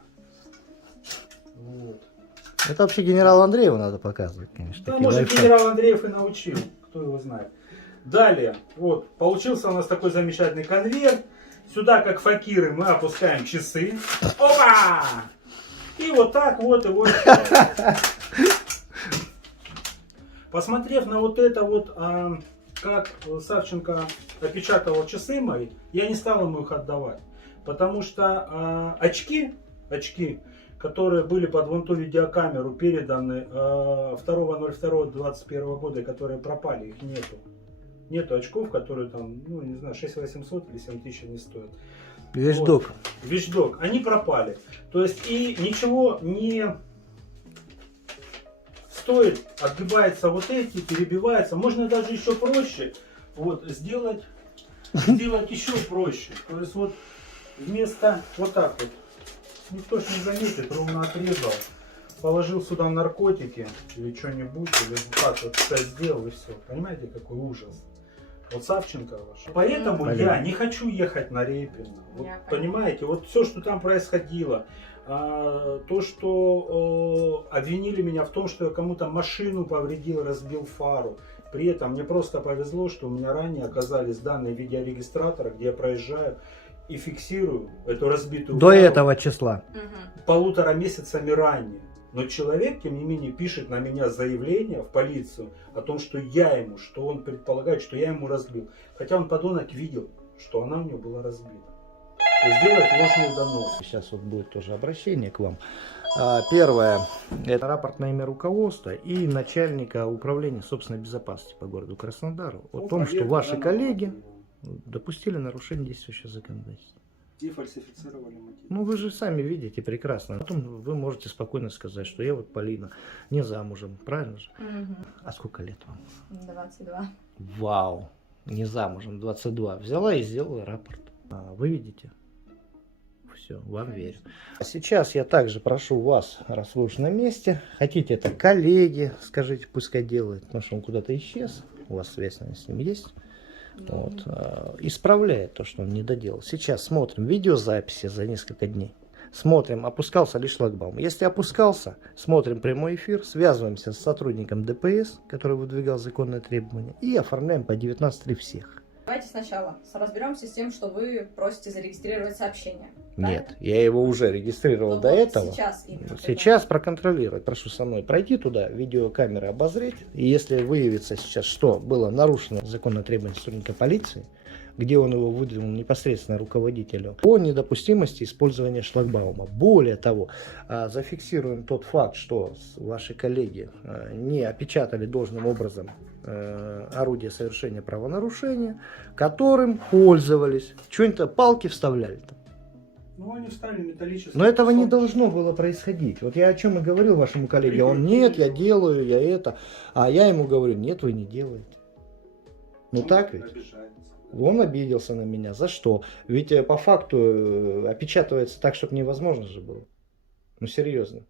Вот. Это вообще генералу Андрееву надо показывать, конечно. Да, такие может, лайфхаки. генерал Андреев и научил, кто его знает. Далее, вот, получился у нас такой замечательный конверт. Сюда, как факиры, мы опускаем часы. Опа! И вот так вот его. Посмотрев на вот это вот, как Савченко опечатывал часы мои, я не стал ему их отдавать. Потому что очки, которые были под вон ту видеокамеру, переданы 2.02.21 года, которые пропали, их нету. Нету очков, которые там, ну не знаю, 6800 или 7000 не стоят. Вещдок. Вот. Вещдок. Они пропали. То есть и ничего не стоит, отгибаются вот эти, перебиваются. Можно даже еще проще вот сделать еще проще. То есть вот вместо вот так вот, никто ж не заметит, ровно отрезал, положил сюда наркотики или что-нибудь, или вот так вот все сделал и все. Понимаете, какой ужас. Вот Савченко ваш. Поэтому я не хочу ехать на Репино. Вот, понимаете, вот все, что там происходило, то, что обвинили меня в том, что я кому-то машину повредил, разбил фару. При этом мне просто повезло, что у меня ранее оказались данные видеорегистратора, где я проезжаю и фиксирую эту разбитую До фару этого числа. 1,5 месяцами ранее. Но человек, тем не менее, пишет на меня заявление в полицию о том, что я ему, что он предполагает, что я ему разбил. Хотя он, подонок, видел, что она у него была разбита. То есть делает ложный донос. Сейчас вот будет тоже обращение к вам. Первое, это рапорт на имя руководства и начальника управления собственной безопасности по городу Краснодару о том, что ваши коллеги допустили нарушение действующего законодательства. И фальсифицировали мотив. Ну вы же сами видите прекрасно. Потом вы можете спокойно сказать, что я вот Полина, не замужем, правильно же? А сколько лет вам? 22. Вау, не замужем, 22. Взяла и сделала рапорт. Вы видите? Все, вам верю. А сейчас я также прошу вас, раз вы уж на месте, хотите это коллеги, скажите, пускай делает, потому что он куда-то исчез, у вас связь с ним есть. Вот, исправляет то, что он не доделал. Сейчас смотрим видеозаписи за несколько дней. Смотрим, опускался ли шлагбаум. Если опускался, смотрим прямой эфир, связываемся с сотрудником ДПС, который выдвигал законные требования, и оформляем по 19.3 всех. Давайте сначала разберемся с тем, что вы просите зарегистрировать сообщение. Нет, я его уже регистрировал до этого. Сейчас именно. Сейчас проконтролировать. Прошу со мной пройти туда, видеокамеры обозреть. И если выявится сейчас, что было нарушено законное требование сотрудника полиции, где он его выдвинул непосредственно руководителю, о недопустимости использования шлагбаума. Более того, зафиксируем тот факт, что ваши коллеги не опечатали должным образом орудие совершения правонарушения, которым пользовались. Что-нибудь палки вставляли-то? Ну, они встали металлические. Но этого не должно было происходить. Вот я о чем и говорил вашему коллеге. Он, нет, я делаю, я это. А я ему говорю, нет, вы не делаете. Ну так ведь? Он обиделся на меня. За что? Ведь по факту опечатывается так, чтобы невозможно же было. Ну серьезно.